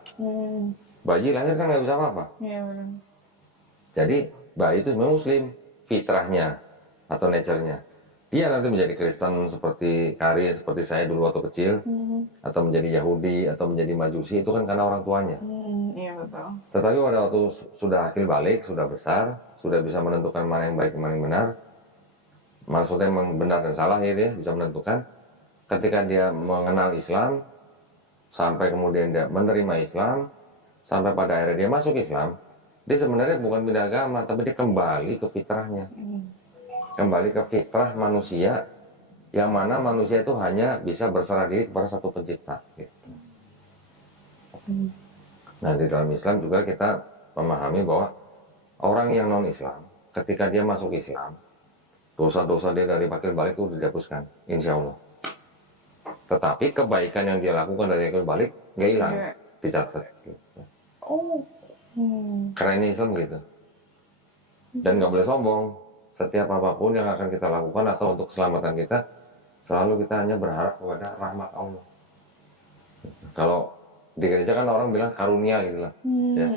Bayi lahir kan nggak bisa apa-apa. Iya benar. Jadi bayi itu sebenarnya muslim, fitrahnya atau nature-nya. Dia nanti menjadi Kristen seperti Karin, seperti saya dulu waktu kecil, atau menjadi Yahudi, atau menjadi Majusi, itu kan karena orang tuanya. Iya betul. Tetapi pada waktu sudah akil balik, sudah besar, sudah bisa menentukan mana yang baik, mana yang benar, maksudnya memang benar dan salah ya dia bisa menentukan. Ketika dia mengenal Islam, sampai kemudian dia menerima Islam, sampai pada akhirnya dia masuk Islam, dia sebenarnya bukan pindah agama, tapi dia kembali ke fitrahnya. Kembali ke fitrah manusia, yang mana manusia itu hanya bisa berserah diri kepada satu pencipta. Gitu. Nah di dalam Islam juga kita memahami bahwa orang yang non-Islam, ketika dia masuk Islam, dosa-dosa dia dari akil balik itu dihapuskan, insya Allah. Tetapi kebaikan yang dia lakukan dari akil balik nggak hilang, dicatat. Gitu. Oh. Karena ini Islam gitu. Dan nggak boleh sombong. Setiap apapun yang akan kita lakukan atau untuk keselamatan kita, selalu kita hanya berharap kepada rahmat Allah. Kalau di gereja kan orang bilang karunia gitu lah, ya.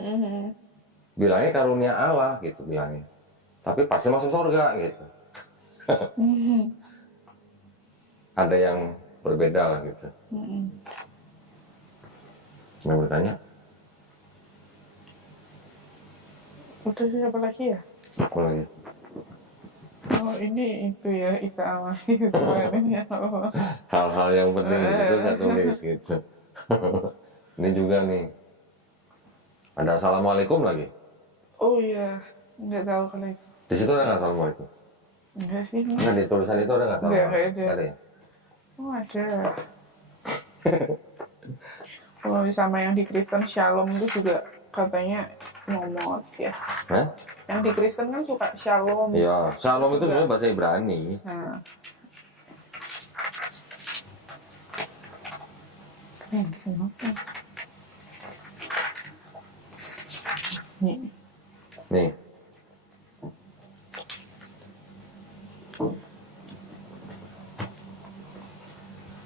Bilangnya karunia Allah gitu bilangnya. Tapi pasti masuk surga gitu. Ada yang berbeda lah gitu. Mau bertanya? Udah siapa lagi ya? Apa lagi? Oh ini itu ya Isa Al-Masih kemarin ya Allah. Hal-hal yang penting di situ saya tulis gitu. Ini juga nih. Ada assalamualaikum lagi. Oh iya, nggak tahu kalau itu. Di situ ada nggak assalamualaikum? Enggak sih. Nggak, di tulisan itu ada nggak Nggak assalamualaikum? ada. Nggak ada ya? Oh ada. Kalau sama yang di Kristen Shalom itu juga katanya nyomot ya. Hah? Yang di Kristen kan suka Shalom. Iya, shalom itu sebenarnya bahasa Ibrani. Nah. Kenapa? Nih. Nih,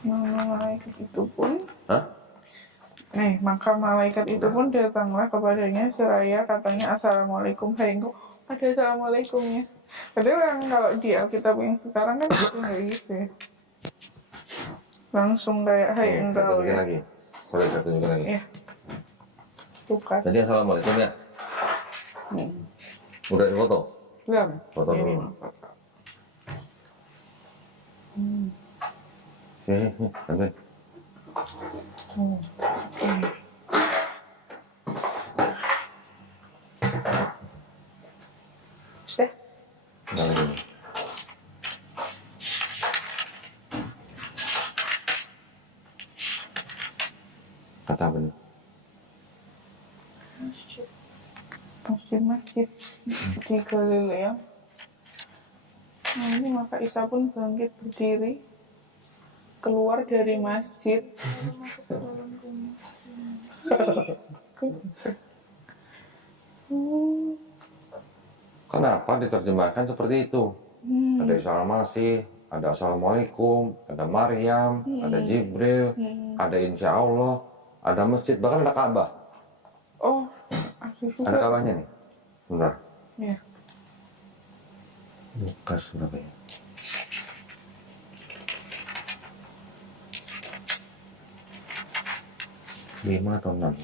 Malaikat itu pun hah? maka malaikat itu pun datanglah kepadanya seraya katanya assalamualaikum, hai engkau. Ada assalamualaikumnya. Padahal yang kalau di Alkitab yang sekarang kan nggak gitu ya. Langsung kayak hai Nih, saya engkau tunjukin ya. lagi. Boleh saya tunjukin lagi. Iya. Lukas. Tadi assalamualaikum ya. Udah di foto? Belum. Foto Ini dulu. mah foto. Nanti. Sudah. Udah lagi nih. Kata apa nih? Masjid-masjid di Galilea. Nah ini maka Isa pun bangkit berdiri keluar dari masjid. Kenapa diterjemahkan seperti itu? Ada Isa Al-Masih, ada Assalamualaikum, ada Maryam, ada Jibril, ada Insya Allah, ada masjid, bahkan ada Ka'bah. Oh, ada juga. Ada Ka'bahnya nih. Bentar. Ya. Lukas berapa ya? Lima atau 6?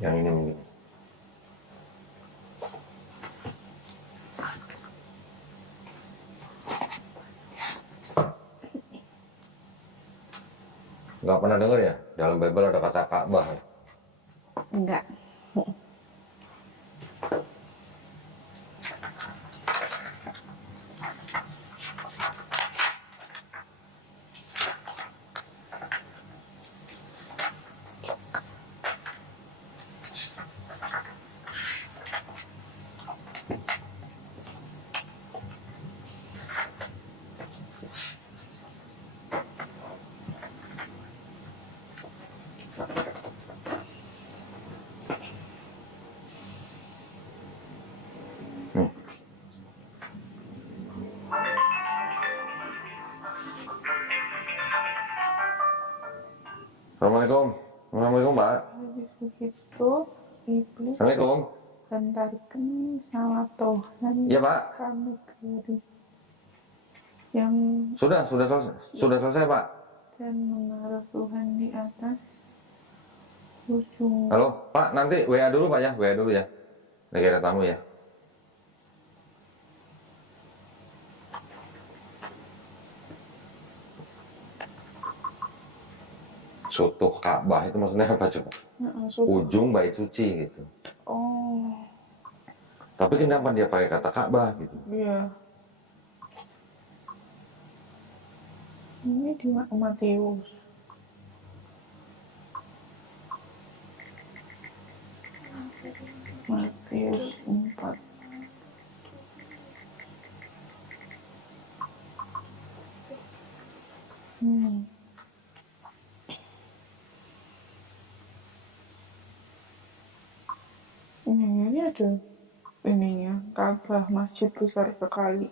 Yang ini mungkin. Nggak pernah dengar ya? Dalam Bible ada kata Ka'bah ya? Enggak. Nih. Assalamualaikum. Assalamualaikum, Mbak. Habis begitu iblis Assalamualaikum. hentarkan sama Tuhan Iya, Pak. kami kiri yang Sudah selesai, Pak. dan mengarah Tuhan di atas ujung. Halo, Pak, nanti WA dulu, Pak ya. WA dulu ya. Lagi ada tamu ya. Sutuh Ka'bah itu maksudnya apa coba? Ujung bait suci gitu. Oh, Tapi kenapa dia pakai kata Ka'bah gitu? iya. Ini di Matius. Matius 4. Hmm. Ini ada ininya, Ka'bah, masjid besar sekali.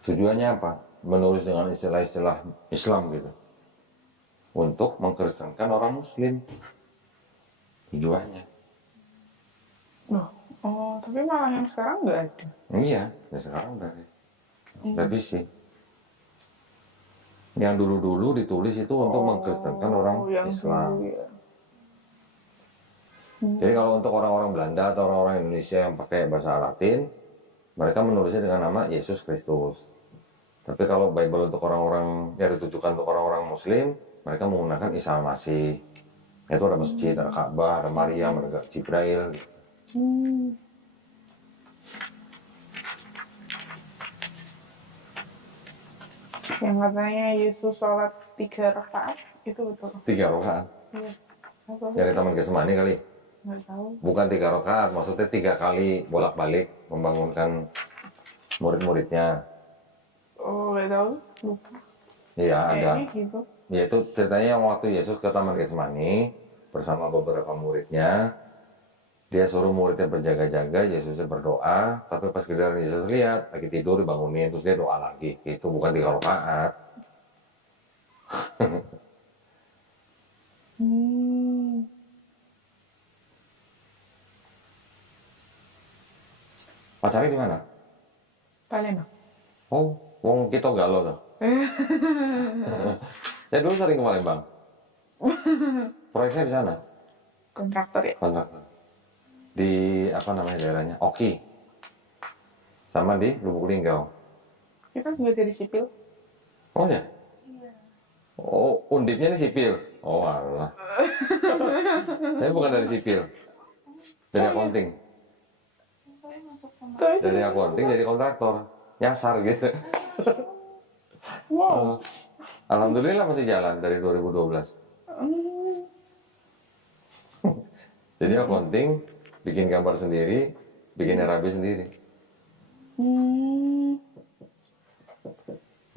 Tujuannya apa? Menulis dengan istilah-istilah Islam gitu. Untuk mengkristenkan orang Muslim. Tujuannya. Oh, tapi malah yang sekarang nggak ada. Iya, ya sekarang udah sih. Yang dulu-dulu ditulis itu untuk mengkristenkan orang yang Islam. dulu ya. Jadi kalau untuk orang-orang Belanda atau orang-orang Indonesia yang pakai bahasa Latin, mereka menulisnya dengan nama Yesus Kristus. Tapi kalau Bible untuk orang-orang yang ditujukan untuk orang-orang Muslim, mereka menggunakan Isa Al-Masih. Itu ada masjid, ada Ka'bah, ada Maryam, ada Jibril. Yang katanya Yesus sholat 3 rakaat, itu betul. 3 rakaat. Iya. Apa? Dari Taman Getsemani kali. Nggak tahu. Bukan 3 rakaat, maksudnya 3 kali bolak-balik membangunkan murid-muridnya. Oh, nggak tahu. Lupa. Iya, ada. Kayaknya gitu. Ya itu ceritanya yang waktu Yesus ke Taman Getsemani bersama beberapa muridnya, dia suruh muridnya berjaga-jaga, Yesusnya berdoa, tapi pas giliran Yesus lihat lagi tidur dibangunin, terus dia doa lagi. Itu bukan 3 rakaat. Pacarnya di mana? Palembang. Oh, wong kita galau tuh. Saya dulu sering ke Palembang. Proyeknya di sana. Kontraktor ya. Kontraktor. Di apa namanya daerahnya? Oki. Sama di Lubuk Linggau. Kita juga dari sipil. Oh ya? Oh, undipnya ini sipil. Oh, alah. Saya bukan dari sipil. Dari accounting. Dari accounting jadi kontraktor. Nyasar gitu. Wow. Alhamdulillah masih jalan dari 2012. Jadi accounting, bikin gambar sendiri, bikin RAB sendiri.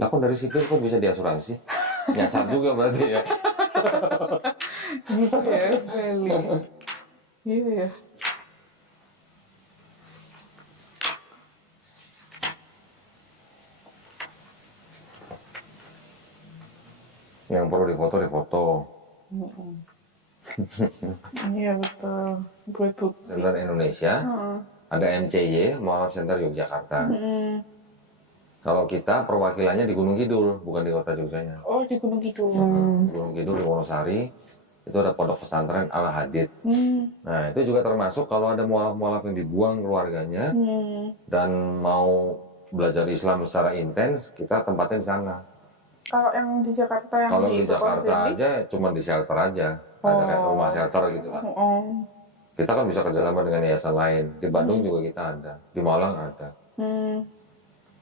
Lah kok dari sipil kok bisa diasuransi? Nyasar juga berarti ya. Gitu ya, Beli. Iya ya. Yang perlu difoto. Iya betul. Buat bukti. Center Indonesia, ada MCY, Mualaf Center Yogyakarta. Kalau kita perwakilannya di Gunung Kidul, bukan di kota Jogjanya. Oh, di Gunung Kidul. Di Gunung Kidul, di Wonosari, itu ada pondok pesantren Al-Hadid. Nah, itu juga termasuk kalau ada mualaf-mualaf yang dibuang keluarganya dan mau belajar Islam secara intens, kita tempatnya di sana. Kalau yang di Jakarta yang Kalau di itu Jakarta aja, cuma di shelter aja. Ada kayak rumah shelter gitu lah. Kita kan bisa kerjasama dengan yayasan lain. Di Bandung juga kita ada. Di Malang ada.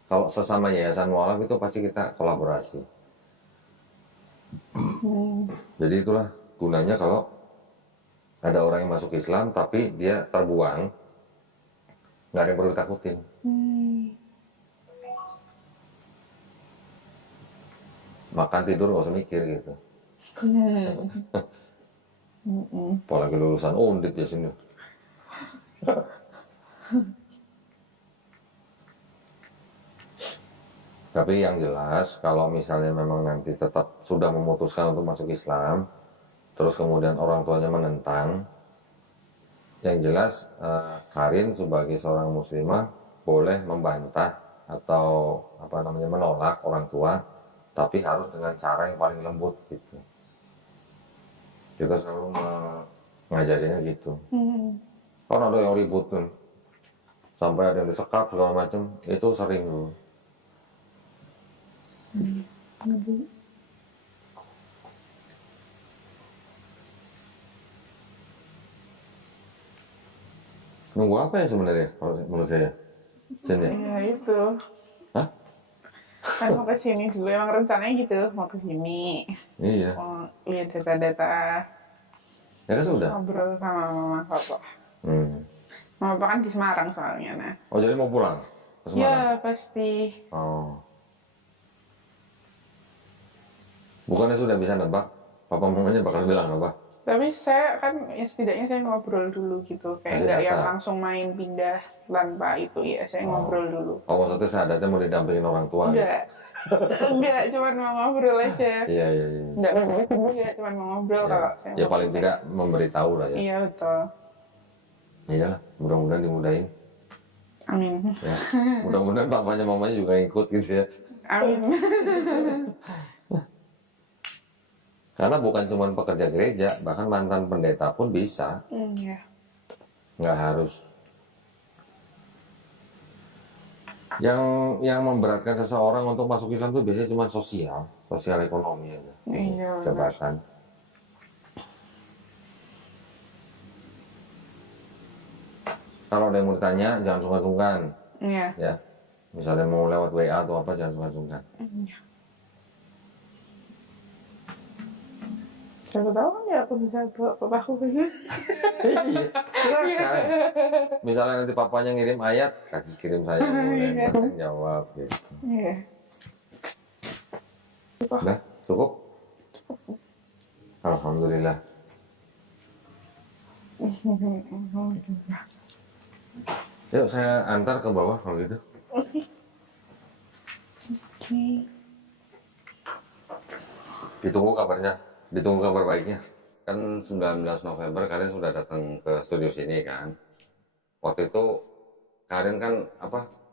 Kalau sesama yayasan mualaf itu pasti kita kolaborasi. Jadi itulah gunanya kalau ada orang yang masuk Islam tapi dia terbuang, nggak ada yang perlu ditakutin. Makan tidur nggak usah mikir gitu. Apalagi lulusan undip ya sini. Tapi yang jelas kalau misalnya memang nanti tetap sudah memutuskan untuk masuk Islam, terus kemudian orang tuanya menentang, yang jelas Karin sebagai seorang muslimah boleh membantah atau apa namanya menolak orang tua, tapi harus dengan cara yang paling lembut gitu. Kita selalu mengajarinya gitu. Kalau ada yang ribut kan, sampai ada yang disekap segala macam, itu sering dulu. Nunggu apa ya sebenarnya kalau menurut saya? Sini. Ya itu. Hah? Kan mau ke sini dulu, emang rencananya gitu, mau ke sini, Iya. mau lihat data-data, Ya kan terus sudah. ngobrol sama mama papa. Hmm. Mama papa kan di Semarang soalnya, nah. Oh jadi mau pulang ke Semarang? Ya pasti. Oh. Bukannya sudah bisa nebak? Papa mamanya bakal bilang apa? Tapi saya kan ya setidaknya saya ngobrol dulu gitu, kayak Kasih nggak yang data. langsung main pindah tanpa itu ya, saya ngobrol dulu. Oh maksudnya sahadatnya mau didampingin orang tua gitu? Enggak, enggak, cuman mau ngobrol aja. Iya, iya, iya. Enggak, cuman mau ngobrol Ya, kalau saya ya paling ngobrol. tidak memberitahu lah ya. Iya betul. Iyalah, mudah-mudahan dimudahin. Amin. Ya. Mudah-mudahan papanya mamanya juga ikut gitu ya. Amin. Karena bukan cuma pekerja gereja, bahkan mantan pendeta pun bisa. Iya. Nggak harus. Yang memberatkan seseorang untuk masuk Islam itu biasanya cuma sosial ekonomi aja. Iya, benar. Jabatan. Kalau ada yang mau ditanya, jangan sungkan-sungkan. Iya. Ya, misalnya mau lewat WA atau apa, jangan sungkan-sungkan. Iya. Siapa tahu kan ya aku bisa bawa papaku ke sini. Iya, silakan. Misalnya nanti papanya ngirim ayat, kasih kirim saya, kemudian Iya. saya jawab gitu. Iya. Udah, cukup? Alhamdulillah. Yuk saya antar ke bawah kalau gitu. Oke. Ditunggu kabarnya, ditunggu kabar baiknya. Kan 19 November Karin sudah datang ke studio sini kan. Waktu itu Karin kan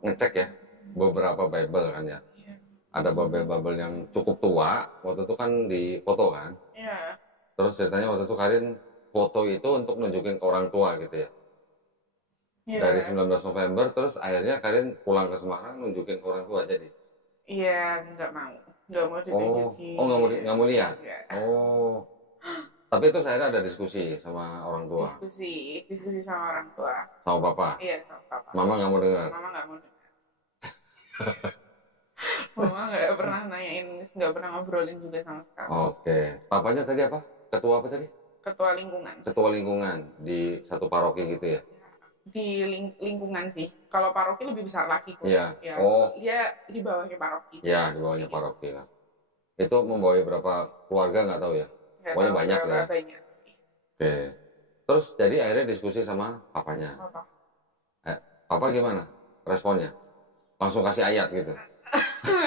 ngecek ya beberapa Bible kan ya. Iya. Ada Bible yang cukup tua, waktu itu kan di foto kan. Iya. Terus ceritanya waktu itu Karin foto itu untuk nunjukin ke orang tua gitu ya. Iya. Dari 19 November terus akhirnya Karin pulang ke Semarang nunjukin ke orang tua jadi. Iya, nggak mau ditunjukin. Oh nggak mau lihat. Nggak. Oh. Tapi itu saya ada diskusi sama orang tua, Diskusi sama orang tua. sama papa. Iya, sama papa. Mama nggak mau dengar. Mama nggak mau dengar. Mama nggak pernah nanyain, nggak pernah ngobrolin juga sama sekali. Oke. Papanya tadi apa? Ketua apa tadi? Ketua lingkungan. Ketua lingkungan di satu paroki gitu ya? Di lingkungan sih. Kalau paroki lebih besar lagi kok. Iya. Ya, Oh. dia di bawahnya paroki. Ya, di bawahnya paroki lah. Itu membawa berapa keluarga nggak tahu ya? Nggak Pokoknya tahu banyak berapa lah ya. banyak. Oke. Terus jadi akhirnya diskusi sama papanya. Apa? Papa gimana responnya? Langsung kasih ayat gitu?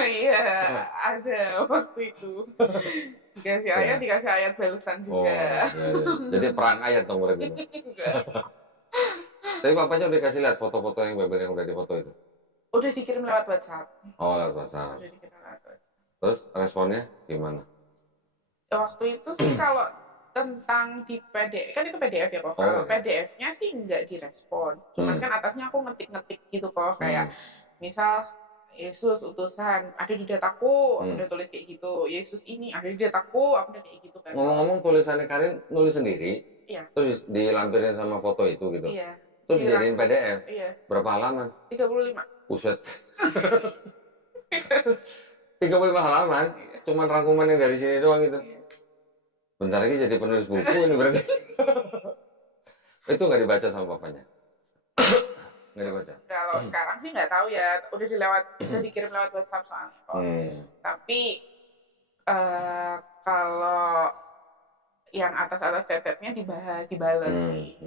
Iya, ada waktu itu. Dikasih ayat balasan Oh, juga. iya, iya. Jadi perang ayat dong berarti. Enggak. Tapi papanya udah kasih lihat foto-foto yang Bible yang udah difoto itu? Udah dikirim lewat WhatsApp. Oh, lewat WhatsApp. Udah dikirim lewat WhatsApp. Terus responnya gimana? Waktu itu sih kalau tentang di PDF, kan itu PDF ya kok. Kalau iya. PDF-nya sih nggak direspon. Cuman kan atasnya aku ngetik-ngetik gitu kok. Kayak misal Yesus utusan, ada di dataku, aku udah tulis kayak gitu. Yesus ini ada di dataku, aku udah kayak gitu kan. Ngomong-ngomong tulisannya Karin nulis sendiri? Iya. Terus dilampirin sama foto itu gitu? Iya. Terus dijadiin PDF? Iya. Berapa halaman? 35. Buset. 35 halaman? Cuman rangkuman yang dari sini doang gitu? Iya. Bentar lagi jadi penulis buku ini berarti. Itu nggak dibaca sama papanya? Nggak dibaca? Kalau sekarang sih nggak tahu ya, udah dikirim lewat WhatsApp soalnya kok. Tapi kalau yang atas-atas tetetnya dibales sih.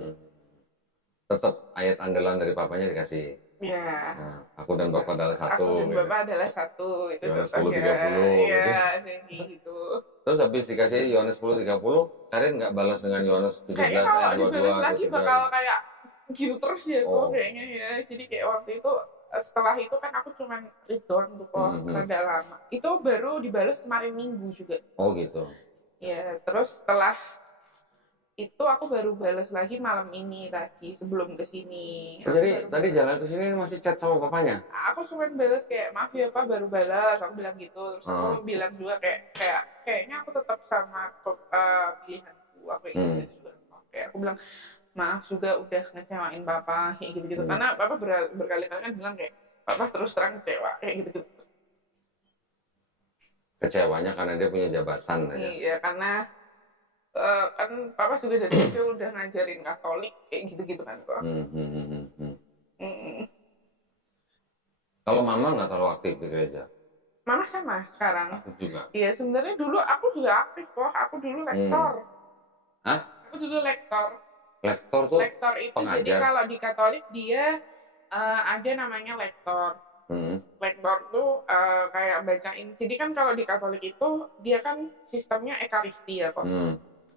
Tetap ayat andalan dari papanya dikasih. Iya. Nah, aku dan bapak adalah satu. Aku dan gitu. bapak adalah satu. Itu Yohanes contohnya. 10:30 Iya, gitu. Terus habis dikasih Yohanes 10:30, Karin nggak balas dengan Yohanes 17 Kayaknya kalau ayat 22 dibales lagi atau bakal kayak gitu terus ya kok Oh. kayaknya ya. Jadi kayak waktu itu setelah itu kan aku cuman read doang tuh kok rada lama. Itu baru dibales kemarin Minggu juga. Oh gitu. Ya, terus setelah itu aku baru balas lagi malam ini tadi sebelum kesini. Oh, jadi tadi jalan ke sini masih chat sama papanya? Aku cuma balas kayak maaf ya Pak baru balas, aku bilang gitu. Terus aku bilang juga kayaknya aku tetap sama pilihanku aku kayak gitu juga. Kayak aku bilang maaf juga udah ngecewain Papa kayak gitu-gitu. Karena Papa berkali-kali kan bilang kayak Papa terus terang kecewa kayak gitu-gitu. Kecewanya karena dia punya jabatan aja. Iya, karena kan papa juga dari kecil udah ngajarin Katolik kayak gitu-gitu kan kok. Mm. Kalau mama nggak terlalu aktif di gereja? Mama sama sekarang. Aktif juga. Iya, sebenarnya dulu aku juga aktif kok. Aku dulu lektor. Hah? Aku dulu lektor. Lektor tuh Lektor itu pengajar. jadi kalau di Katolik dia ada namanya lektor. Lektor tuh kayak bacain. Jadi kan kalau di Katolik itu dia kan sistemnya ekaristi ya kok.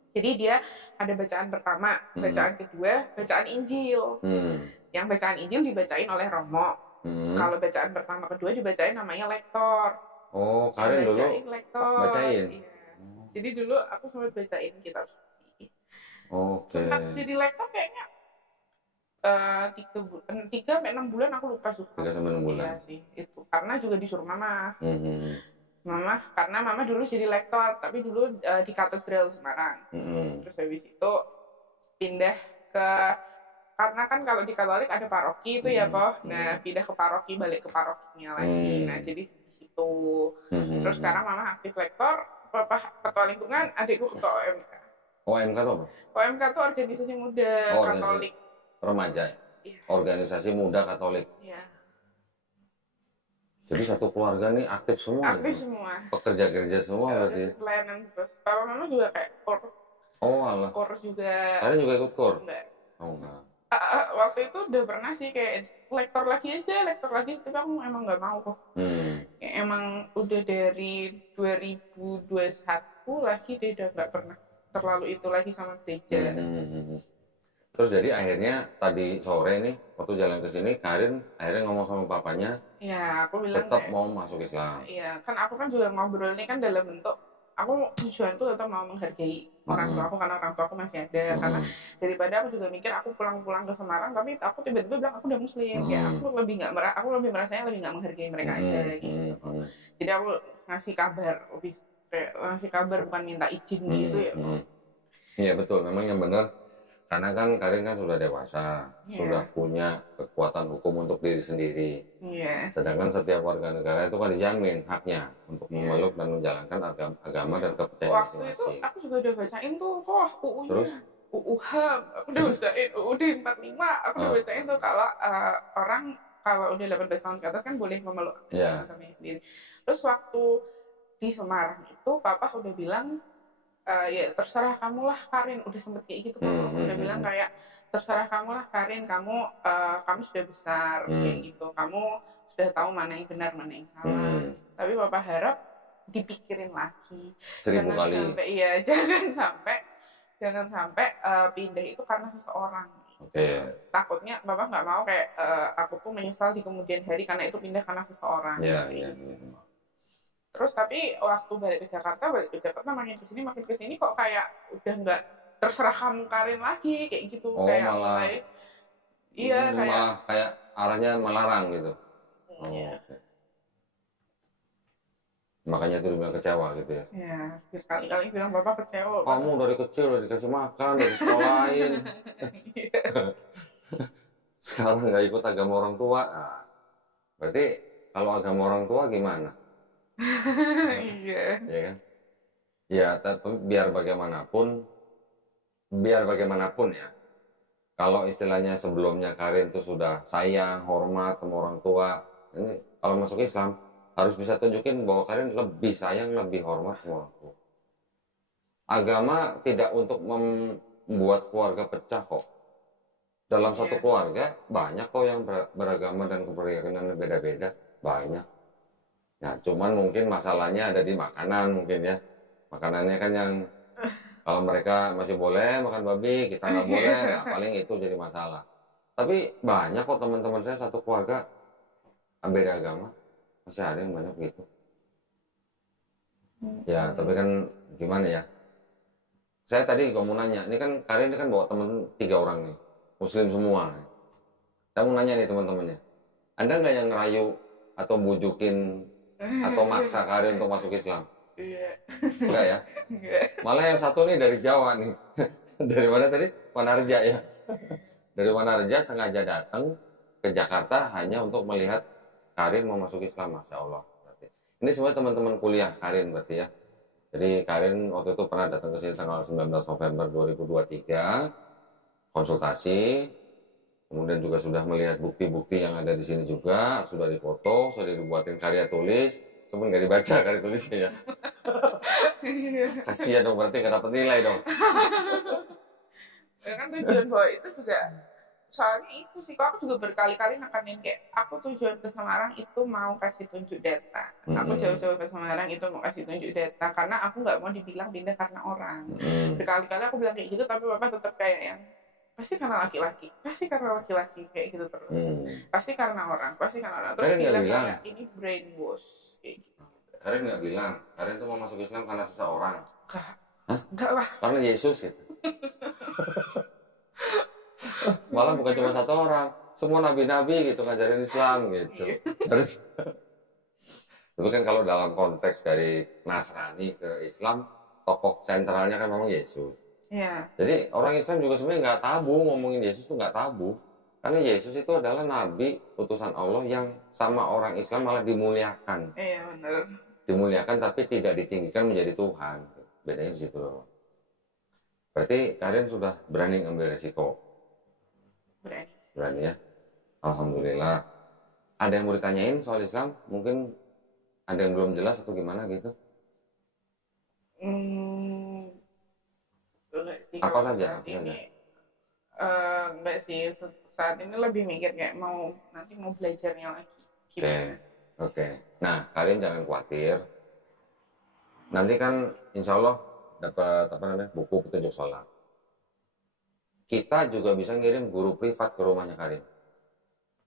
Jadi dia ada bacaan pertama, bacaan kedua, bacaan Injil. Yang bacaan Injil dibacain oleh Romo. Kalau bacaan pertama kedua dibacain namanya lektor. Oh, Karin dulu lektor. bacain. Iya. Jadi dulu aku sempat bacain kitab suci. Oke. Sempat jadi lektor kayaknya 3-6 bulan aku lupa suka. 3-6 bulan. Iya sih, itu karena juga disuruh mama. Mama, karena mama dulu jadi lektor, tapi dulu di katedral Semarang. Terus habis itu pindah ke, karena kan kalau di Katolik ada paroki itu ya kok. Nah, pindah ke paroki, balik ke parokinya lagi. Nah, jadi di situ. Terus sekarang mama aktif lektor, papa ketua lingkungan, adikku ketua OMK. OMK itu apa? OMK itu organisasi muda Katolik. Remaja. Iya. Organisasi muda Katolik. Iya. Jadi satu keluarga nih aktif semua. Aktif semua. Pekerja-kerja semua berarti. Pelayanan terus. Papa mama juga kayak kor. Oh alah. Kor juga. Kalian juga ikut kor? Enggak. Oh enggak. Waktu itu udah pernah sih kayak lektor lagi aja, tapi aku emang nggak mau kok. Kayak emang udah dari 2021 lagi dia udah nggak pernah terlalu itu lagi sama gereja. Terus jadi akhirnya tadi sore nih waktu jalan ke sini Karin akhirnya ngomong sama papanya. Ya, aku bilang tetap kayak, mau masuk Islam. Iya, kan aku kan juga ngobrol ini kan dalam bentuk aku tujuanku tetap mau menghargai orang tua aku karena orang tua aku masih ada. Karena daripada aku juga mikir aku pulang-pulang ke Semarang tapi aku tiba-tiba bilang aku udah muslim. Ya aku lebih merasanya lebih nggak menghargai mereka aja gitu. Jadi aku ngasih kabar, lebih kayak ngasih kabar bukan minta izin gitu ya. Iya betul, memang yang benar. Karena kan Karin kan sudah dewasa, sudah punya kekuatan hukum untuk diri sendiri. Sedangkan setiap warga negara itu kan dijamin haknya untuk memeluk dan menjalankan agama dan kepercayaan masing-masing. Waktu itu aku juga udah bacain tuh, UU-nya. Terus? UU HAM, aku udah bacain UUD 45, aku udah bacain tuh kalau orang kalau udah 18 tahun ke atas kan boleh memeluk agamanya sendiri. Terus waktu di Semarang itu papa udah bilang ya terserah kamu lah Karin, udah sempet kayak gitu kan, udah bilang kayak terserah kamu lah Karin, kamu sudah besar kayak gitu, kamu sudah tahu mana yang benar mana yang salah. Tapi papa harap dipikirin lagi. 1000 kali. Jangan sampai pindah itu karena seseorang. Takutnya bapak nggak mau kayak aku tuh menyesal di kemudian hari karena itu pindah karena seseorang. Iya. Terus tapi waktu balik ke Jakarta makin kesini kok kayak udah nggak terserah kamu Karin lagi kayak gitu. Kayak malah kayak arahnya melarang gitu. Okay. Makanya itu dibilang kecewa gitu ya. Iya, berkali-kali bilang bapak kecewa. Kamu dari kecil udah dikasih makan, dari sekolahin. Sekarang nggak ikut agama orang tua. Nah, berarti kalau agama orang tua gimana? Iya. Ya kan? Ya, tapi biar bagaimanapun ya. Kalau istilahnya sebelumnya Karin itu sudah sayang, hormat sama orang tua, ini kalau masuk Islam harus bisa tunjukin bahwa Karin lebih sayang, lebih hormat sama orang tua. Agama tidak untuk membuat keluarga pecah kok. Dalam satu keluarga banyak kok yang beragama dan kepercayaan beda-beda, banyak. Nah, cuman mungkin masalahnya ada di makanan mungkin ya. Makanannya kan yang kalau mereka masih boleh makan babi, kita nggak boleh, nah paling itu jadi masalah. Tapi banyak kok teman-teman saya satu keluarga beda agama, masih ada yang banyak gitu. Ya, tapi kan gimana ya? Saya tadi mau nanya, ini kan Karin ini kan bawa teman 3 orang nih, Muslim semua. Saya mau nanya nih teman-temannya, Anda nggak yang ngerayu atau bujukin atau maksa Karin untuk masuk Islam? Iya. Enggak ya? Enggak. Malah yang satu nih dari Jawa nih. Dari mana tadi? Wanarja ya? Dari Wanarja sengaja datang ke Jakarta hanya untuk melihat Karin mau masuk Islam, Masya Allah. Ini semua teman-teman kuliah Karin berarti ya. Jadi Karin waktu itu pernah datang ke sini tanggal 19 November 2023, konsultasi, kemudian juga sudah melihat bukti-bukti yang ada di sini juga, sudah difoto, sudah dibuatin karya tulis, cuman nggak dibaca karya tulisnya ya. Kasihan dong, berarti nggak dapat nilai dong. Ya kan tujuan bawa itu juga, soalnya itu sih, kok aku juga berkali-kali nekanin kayak aku tujuan ke Semarang itu mau kasih tunjuk data. Aku jauh-jauh ke Semarang itu mau kasih tunjuk data karena aku nggak mau dibilang pindah karena orang. Berkali-kali aku bilang kayak gitu, tapi bapak tetap kayak yang pasti karena laki-laki, pasti karena laki-laki kayak gitu terus. Pasti karena orang, pasti karena orang. Terus Kalian nggak bilang bilang? kayak ini brainwash kayak gitu. Kalian nggak bilang, kalian tuh mau masuk Islam karena seseorang? Enggak lah. Karena Yesus gitu. Malah bukan cuma satu orang, semua nabi-nabi gitu ngajarin Islam gitu. Terus, tapi kan kalau dalam konteks dari Nasrani ke Islam, tokoh sentralnya kan memang Yesus. Iya. Jadi orang Islam juga sebenarnya nggak tabu ngomongin Yesus tuh nggak tabu. Karena Yesus itu adalah nabi utusan Allah yang sama orang Islam malah dimuliakan. Iya benar. Dimuliakan tapi tidak ditinggikan menjadi Tuhan. Bedanya di situ loh. Berarti kalian sudah berani ngambil resiko. Berani. Berani ya. Alhamdulillah. Ada yang mau ditanyain soal Islam? Mungkin ada yang belum jelas atau gimana gitu? Enggak sih. Apa Kalau saja? saat Apa saja? ini, enggak sih. Saat ini lebih mikir kayak nanti mau belajarnya lagi. Oke. Gimana? Oke. Nah, kalian jangan khawatir. Nanti kan insya Allah dapat apa namanya buku petunjuk sholat. Kita juga bisa ngirim guru privat ke rumahnya Karin.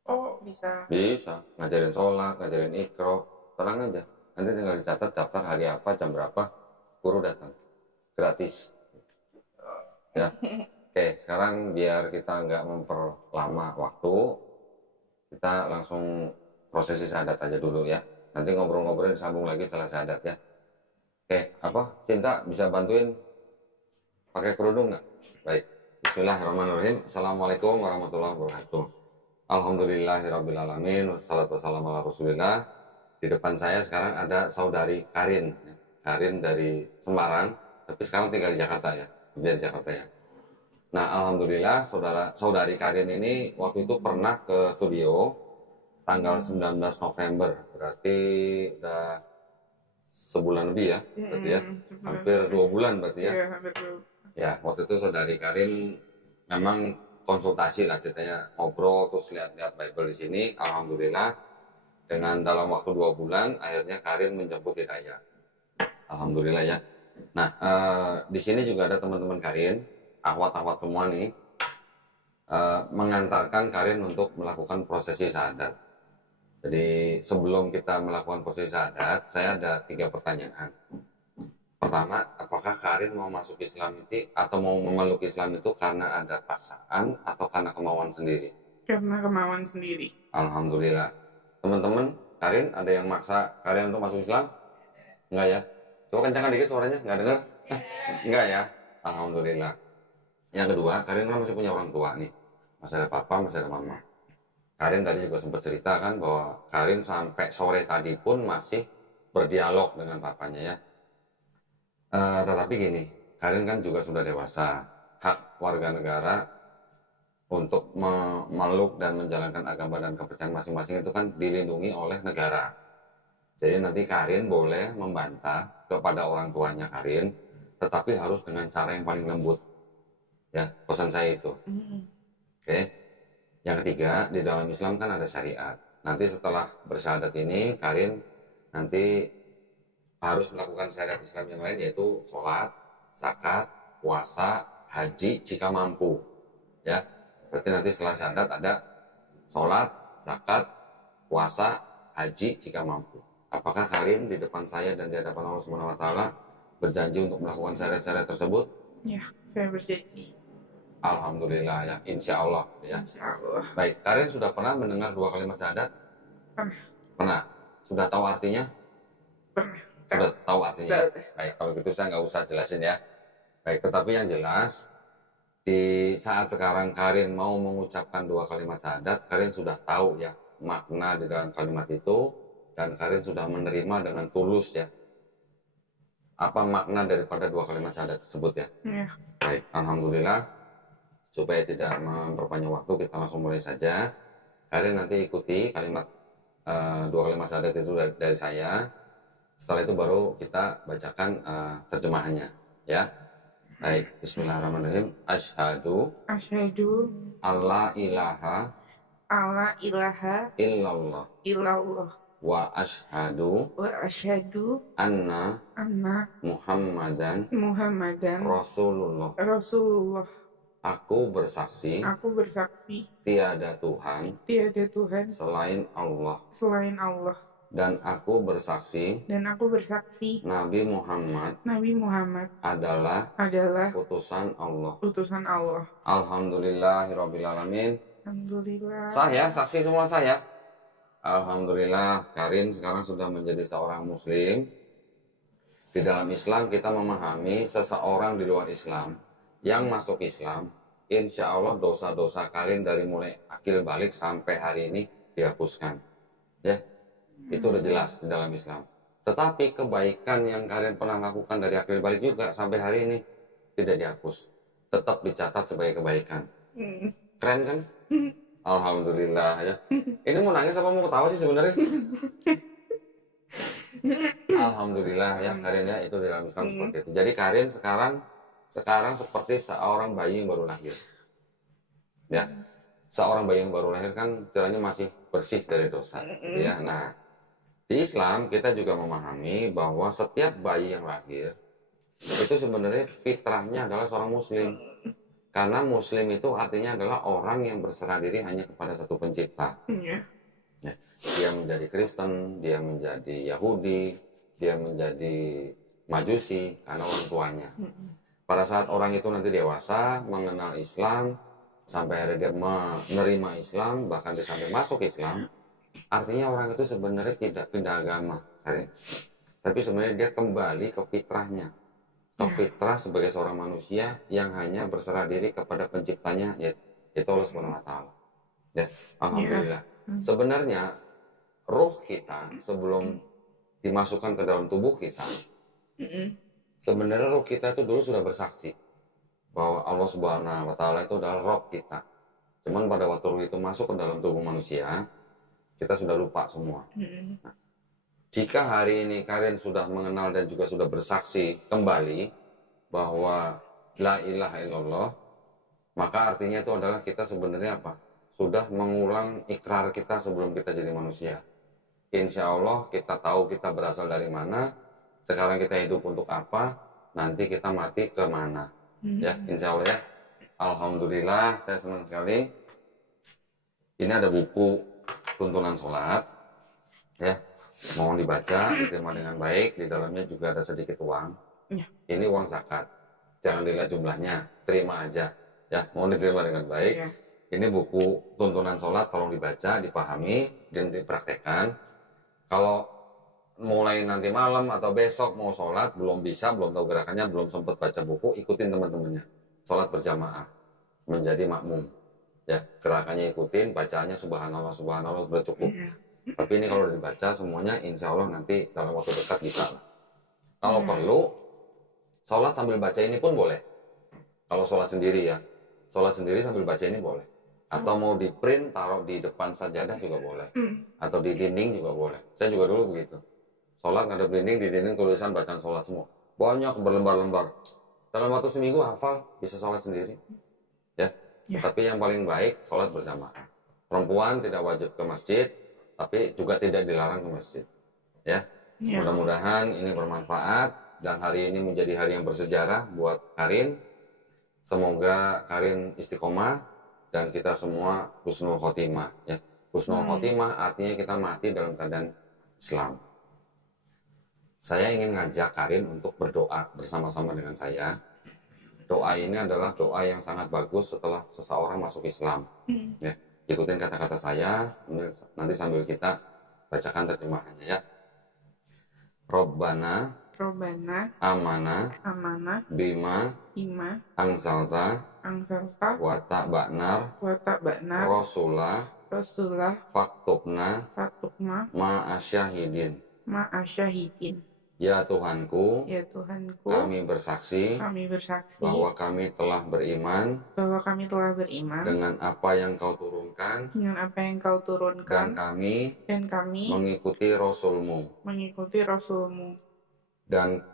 Oh bisa. Bisa, ngajarin sholat, ngajarin ikro, tenang aja. Nanti tinggal dicatat daftar hari apa, jam berapa, guru datang. Gratis. Ya. Oke, sekarang biar kita nggak memperlama waktu, kita langsung prosesi syahadat aja dulu ya. Nanti ngobrol-ngobrol disambung lagi setelah syahadat ya. Oke, apa? Cinta bisa bantuin pakai kerudung nggak? Baik. Bismillahirrahmanirrahim. Assalamualaikum warahmatullahi wabarakatuh. Alhamdulillahirrabbilalamin. Wassalatu wassalamu ala rasulillah. Di depan saya sekarang ada saudari Karin. Karin dari Semarang, tapi sekarang tinggal di Jakarta ya. Kerja di Jakarta ya. Nah, alhamdulillah saudari Karin ini waktu itu pernah ke studio tanggal 19 November. Berarti udah sebulan lebih ya, berarti ya. Hampir 2 bulan berarti ya. Iya, hampir 2 bulan. Ya, waktu itu saudari Karin memang konsultasi lah ceritanya, ngobrol terus lihat-lihat Bible di sini. Alhamdulillah dengan dalam waktu 2 bulan akhirnya Karin menjemput hidayah. Alhamdulillah ya. Nah, di sini juga ada teman-teman Karin, akhwat-akhwat semua nih, mengantarkan Karin untuk melakukan prosesi syahadat. Jadi sebelum kita melakukan prosesi syahadat, saya ada 3 pertanyaan. Pertama, apakah Karin mau masuk Islam itu atau mau memeluk Islam itu karena ada paksaan atau karena kemauan sendiri? Karena kemauan sendiri. Alhamdulillah. Teman-teman, Karin ada yang maksa Karin untuk masuk Islam? Enggak ya? Coba kencangkan dikit suaranya, nggak dengar? Enggak ya? Alhamdulillah. Yang kedua, Karin kan masih punya orang tua nih. Masih ada papa, masih ada mama. Karin tadi juga sempat cerita kan bahwa Karin sampai sore tadi pun masih berdialog dengan papanya ya. Tetapi gini, Karin kan juga sudah dewasa. Hak warga negara untuk memeluk dan menjalankan agama dan kepercayaan masing-masing itu kan dilindungi oleh negara. Jadi nanti Karin boleh membantah kepada orang tuanya Karin, tetapi harus dengan cara yang paling lembut. Ya, pesan saya itu. Oke. Yang ketiga, di dalam Islam kan ada syariat. Nanti setelah bersyahadat ini, Karin nanti harus melakukan syariat Islam yang lain, yaitu sholat, zakat, puasa, haji jika mampu. Ya, berarti nanti setelah syahadat ada sholat, zakat, puasa, haji jika mampu. Apakah Karin di depan saya dan di hadapan Allah Subhanahu Wa Taala berjanji untuk melakukan syariat-syariat tersebut? Ya, saya berjanji. Alhamdulillah ya, insya Allah ya. Insya Allah. Baik, Karin sudah pernah mendengar 2 kalimat syahadat? Pernah. Pernah. Sudah tahu artinya? Pernah. Sudah tahu artinya. Tahu. Baik, kalau gitu saya nggak usah jelasin ya. Baik, tetapi yang jelas di saat sekarang Karin mau mengucapkan 2 kalimat syahadat, Karin sudah tahu ya makna di dalam kalimat itu, dan Karin sudah menerima dengan tulus ya apa makna daripada dua kalimat syahadat tersebut ya. Yeah. Baik, alhamdulillah. Supaya tidak memperpanjang waktu, kita langsung mulai saja. Karin nanti ikuti kalimat dua kalimat syahadat itu dari saya. Setelah itu baru kita bacakan terjemahannya ya. Baik, bismillahirrahmanirrahim. Asyhadu alla ilaha Allah ilaha illallah illallah wa asyhadu wa asyhadu anna anna Muhammadan Muhammadan Rasulullah. Rasulullah. Aku bersaksi Aku bersaksi tiada Tuhan tiada Tuhan selain Allah, selain Allah, dan aku bersaksi dan aku bersaksi Nabi Muhammad Nabi Muhammad adalah adalah utusan Allah. utusan Allah. Alhamdulillahirabbil alamin. Alhamdulillah. Sah ya, saksi semua sah ya. Alhamdulillah, Karin sekarang sudah menjadi seorang muslim. Di dalam Islam kita memahami seseorang di luar Islam yang masuk Islam, insya Allah dosa-dosa Karin dari mulai akil balik sampai hari ini dihapuskan. Ya, itu udah jelas di dalam Islam. Tetapi kebaikan yang Karin pernah lakukan dari akil balik juga sampai hari ini tidak dihapus. Tetap dicatat sebagai kebaikan. Keren kan? Alhamdulillah ya. Ini mau nangis apa mau ketawa sih sebenarnya? Alhamdulillah ya Karin ya, itu di dalam Islam seperti itu. Jadi Karin sekarang seperti seorang bayi yang baru lahir. Ya. Seorang bayi yang baru lahir kan istilahnya masih bersih dari dosa gitu ya. Nah, di Islam kita juga memahami bahwa setiap bayi yang lahir itu sebenarnya fitrahnya adalah seorang muslim. Karena muslim itu artinya adalah orang yang berserah diri hanya kepada satu pencipta. Yeah. Ya, dia menjadi Kristen, dia menjadi Yahudi, dia menjadi Majusi karena orang tuanya. Pada saat orang itu nanti dewasa, mengenal Islam, sampai akhirnya dia menerima Islam, bahkan dia sampai masuk Islam, artinya orang itu sebenarnya tidak pindah agama. Tapi sebenarnya dia kembali ke fitrahnya. Ke fitrah sebagai seorang manusia yang hanya berserah diri kepada penciptanya, yaitu Allah Subhanahu wa Ta'ala. Ya, alhamdulillah. Sebenarnya ruh kita sebelum dimasukkan ke dalam tubuh kita, sebenarnya ruh kita itu dulu sudah bersaksi bahwa Allah Subhanahu wa Ta'ala itu adalah Rabb kita. Cuman pada waktu ruh itu masuk ke dalam tubuh manusia, kita sudah lupa semua. Nah, jika hari ini Karin sudah mengenal dan juga sudah bersaksi kembali bahwa la ilaha illallah, maka artinya itu adalah kita sebenarnya apa? Sudah mengulang ikrar kita sebelum kita jadi manusia. Insya Allah kita tahu kita berasal dari mana, sekarang kita hidup untuk apa, nanti kita mati ke mana. Ya, insya Allah ya. Alhamdulillah, saya senang sekali. Ini ada buku tuntunan sholat, ya. Mohon dibaca, diterima dengan baik. Di dalamnya juga ada sedikit uang. Ini uang zakat. Jangan dilihat jumlahnya, terima aja. Ya, mohon diterima dengan baik. Ini buku tuntunan sholat, tolong dibaca, dipahami, dan dipraktekkan. Kalau mulai nanti malam atau besok mau sholat, belum bisa, belum tahu gerakannya, belum sempat baca buku, ikutin teman-temannya. Sholat berjamaah, menjadi makmum. Ya, gerakannya ikutin, bacaannya subhanallah, subhanallah, sudah cukup. Tapi ini kalau dibaca semuanya, insya Allah nanti dalam waktu dekat bisa lah. Kalau perlu, sholat sambil baca ini pun boleh. Kalau sholat sendiri ya, sholat sendiri sambil baca ini boleh. Atau mau di print, taruh di depan sajadah juga boleh. Atau di dinding juga boleh. Saya juga dulu begitu. Sholat ngadep dinding, di dinding tulisan bacaan sholat semua. Banyak berlembar-lembar. Dalam waktu seminggu hafal, bisa sholat sendiri. Ya. Tapi yang paling baik, sholat berjamaah. Perempuan tidak wajib ke masjid, tapi juga tidak dilarang ke masjid. Ya. Mudah-mudahan ini bermanfaat dan hari ini menjadi hari yang bersejarah buat Karin. Semoga Karin istiqomah dan kita semua husnul khotimah. Ya. Husnul khotimah artinya kita mati dalam keadaan Islam. Saya ingin ngajak Karin untuk berdoa bersama-sama dengan saya. Doa ini adalah doa yang sangat bagus setelah seseorang masuk Islam. Ya. Ikutin kata-kata saya, nanti sambil kita bacakan terjemahannya ya. Robbana amana bima angsalta wa ta'ba'nar rasula Rasulullah faktubna fatukna ma'asyahidin. ma'asyahidin. Ya Tuhanku, Ya Tuhanku, kami bersaksi kami bersaksi bahwa kami telah beriman bahwa kami telah beriman dengan apa yang kau turunkan dengan apa yang kau dan turunkan dan kami mengikuti Rasulmu. mengikuti Rasulmu. Dan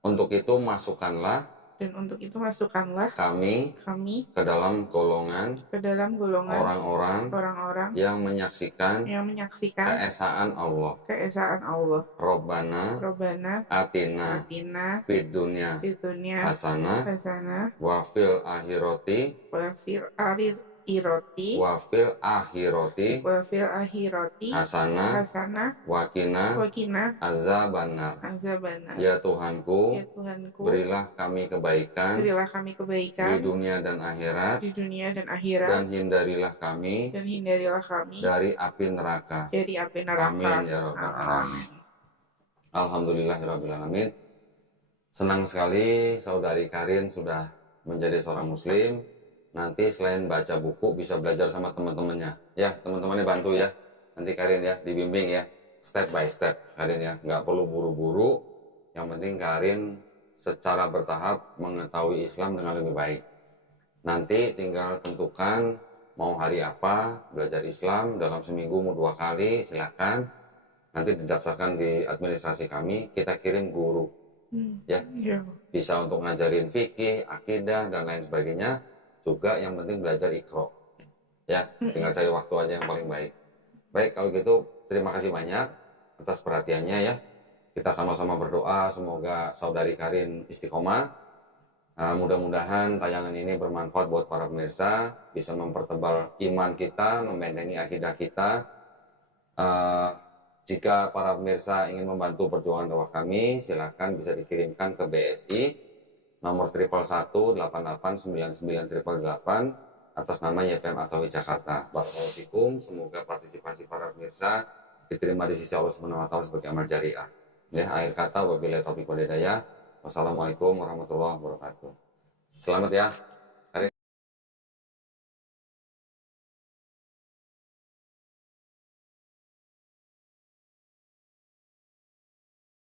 untuk itu masukkanlah Dan untuk itu masukkanlah kami kami ke dalam golongan ke dalam golongan orang-orang yang menyaksikan keesaan Allah. keesaan Allah. Robbana Robbana atina atina fid dunya fitunya hasanah hasana wa fil akhirati wafil akhirati hasanah hasana wa qina wakina azabannar. azabana. Ya Tuhanku, Ya Tuhanku, berilah kami kebaikan berilah kami di kebaikan dunia dan akhirat, di dunia dan akhirat, dan hindarilah kami dan hindarilah kami dari api neraka. dari api neraka. Amin ya rabbal alamin. Alhamdulillahirabbil alamin. Senang sekali saudari Karin sudah menjadi seorang muslim. Nanti selain baca buku bisa belajar sama teman-temannya. Ya, teman-temannya bantu ya. Nanti Karin ya dibimbing ya, step by step Karin ya. Nggak perlu buru-buru. Yang penting Karin secara bertahap mengetahui Islam dengan lebih baik. Nanti tinggal tentukan mau hari apa belajar Islam, dalam seminggu mau 2 kali, silakan. Nanti didaftarkan di administrasi kami, kita kirim guru. Ya, Ya. bisa untuk ngajarin fikih, akidah, dan lain sebagainya. Juga yang penting belajar Iqra. Ya, tinggal cari waktu aja yang paling baik. Baik, kalau gitu terima kasih banyak atas perhatiannya ya. Kita sama-sama berdoa semoga saudari Karin istiqomah. Mudah-mudahan tayangan ini bermanfaat buat para pemirsa, bisa mempertebal iman kita, membentengi akidah kita. Jika para pemirsa ingin membantu perjuangan dakwah kami, silakan bisa dikirimkan ke BSI nomor 111889988 atas nama YPM Atawi Jakarta. Barakallahu fikum, semoga partisipasi para pemirsa diterima di sisi Allah Subhanahu wa taala sebagai amal jariah. Ya, akhir kata wabillahi taufiq wal hidayah. Wassalamualaikum warahmatullahi wabarakatuh. Selamat ya.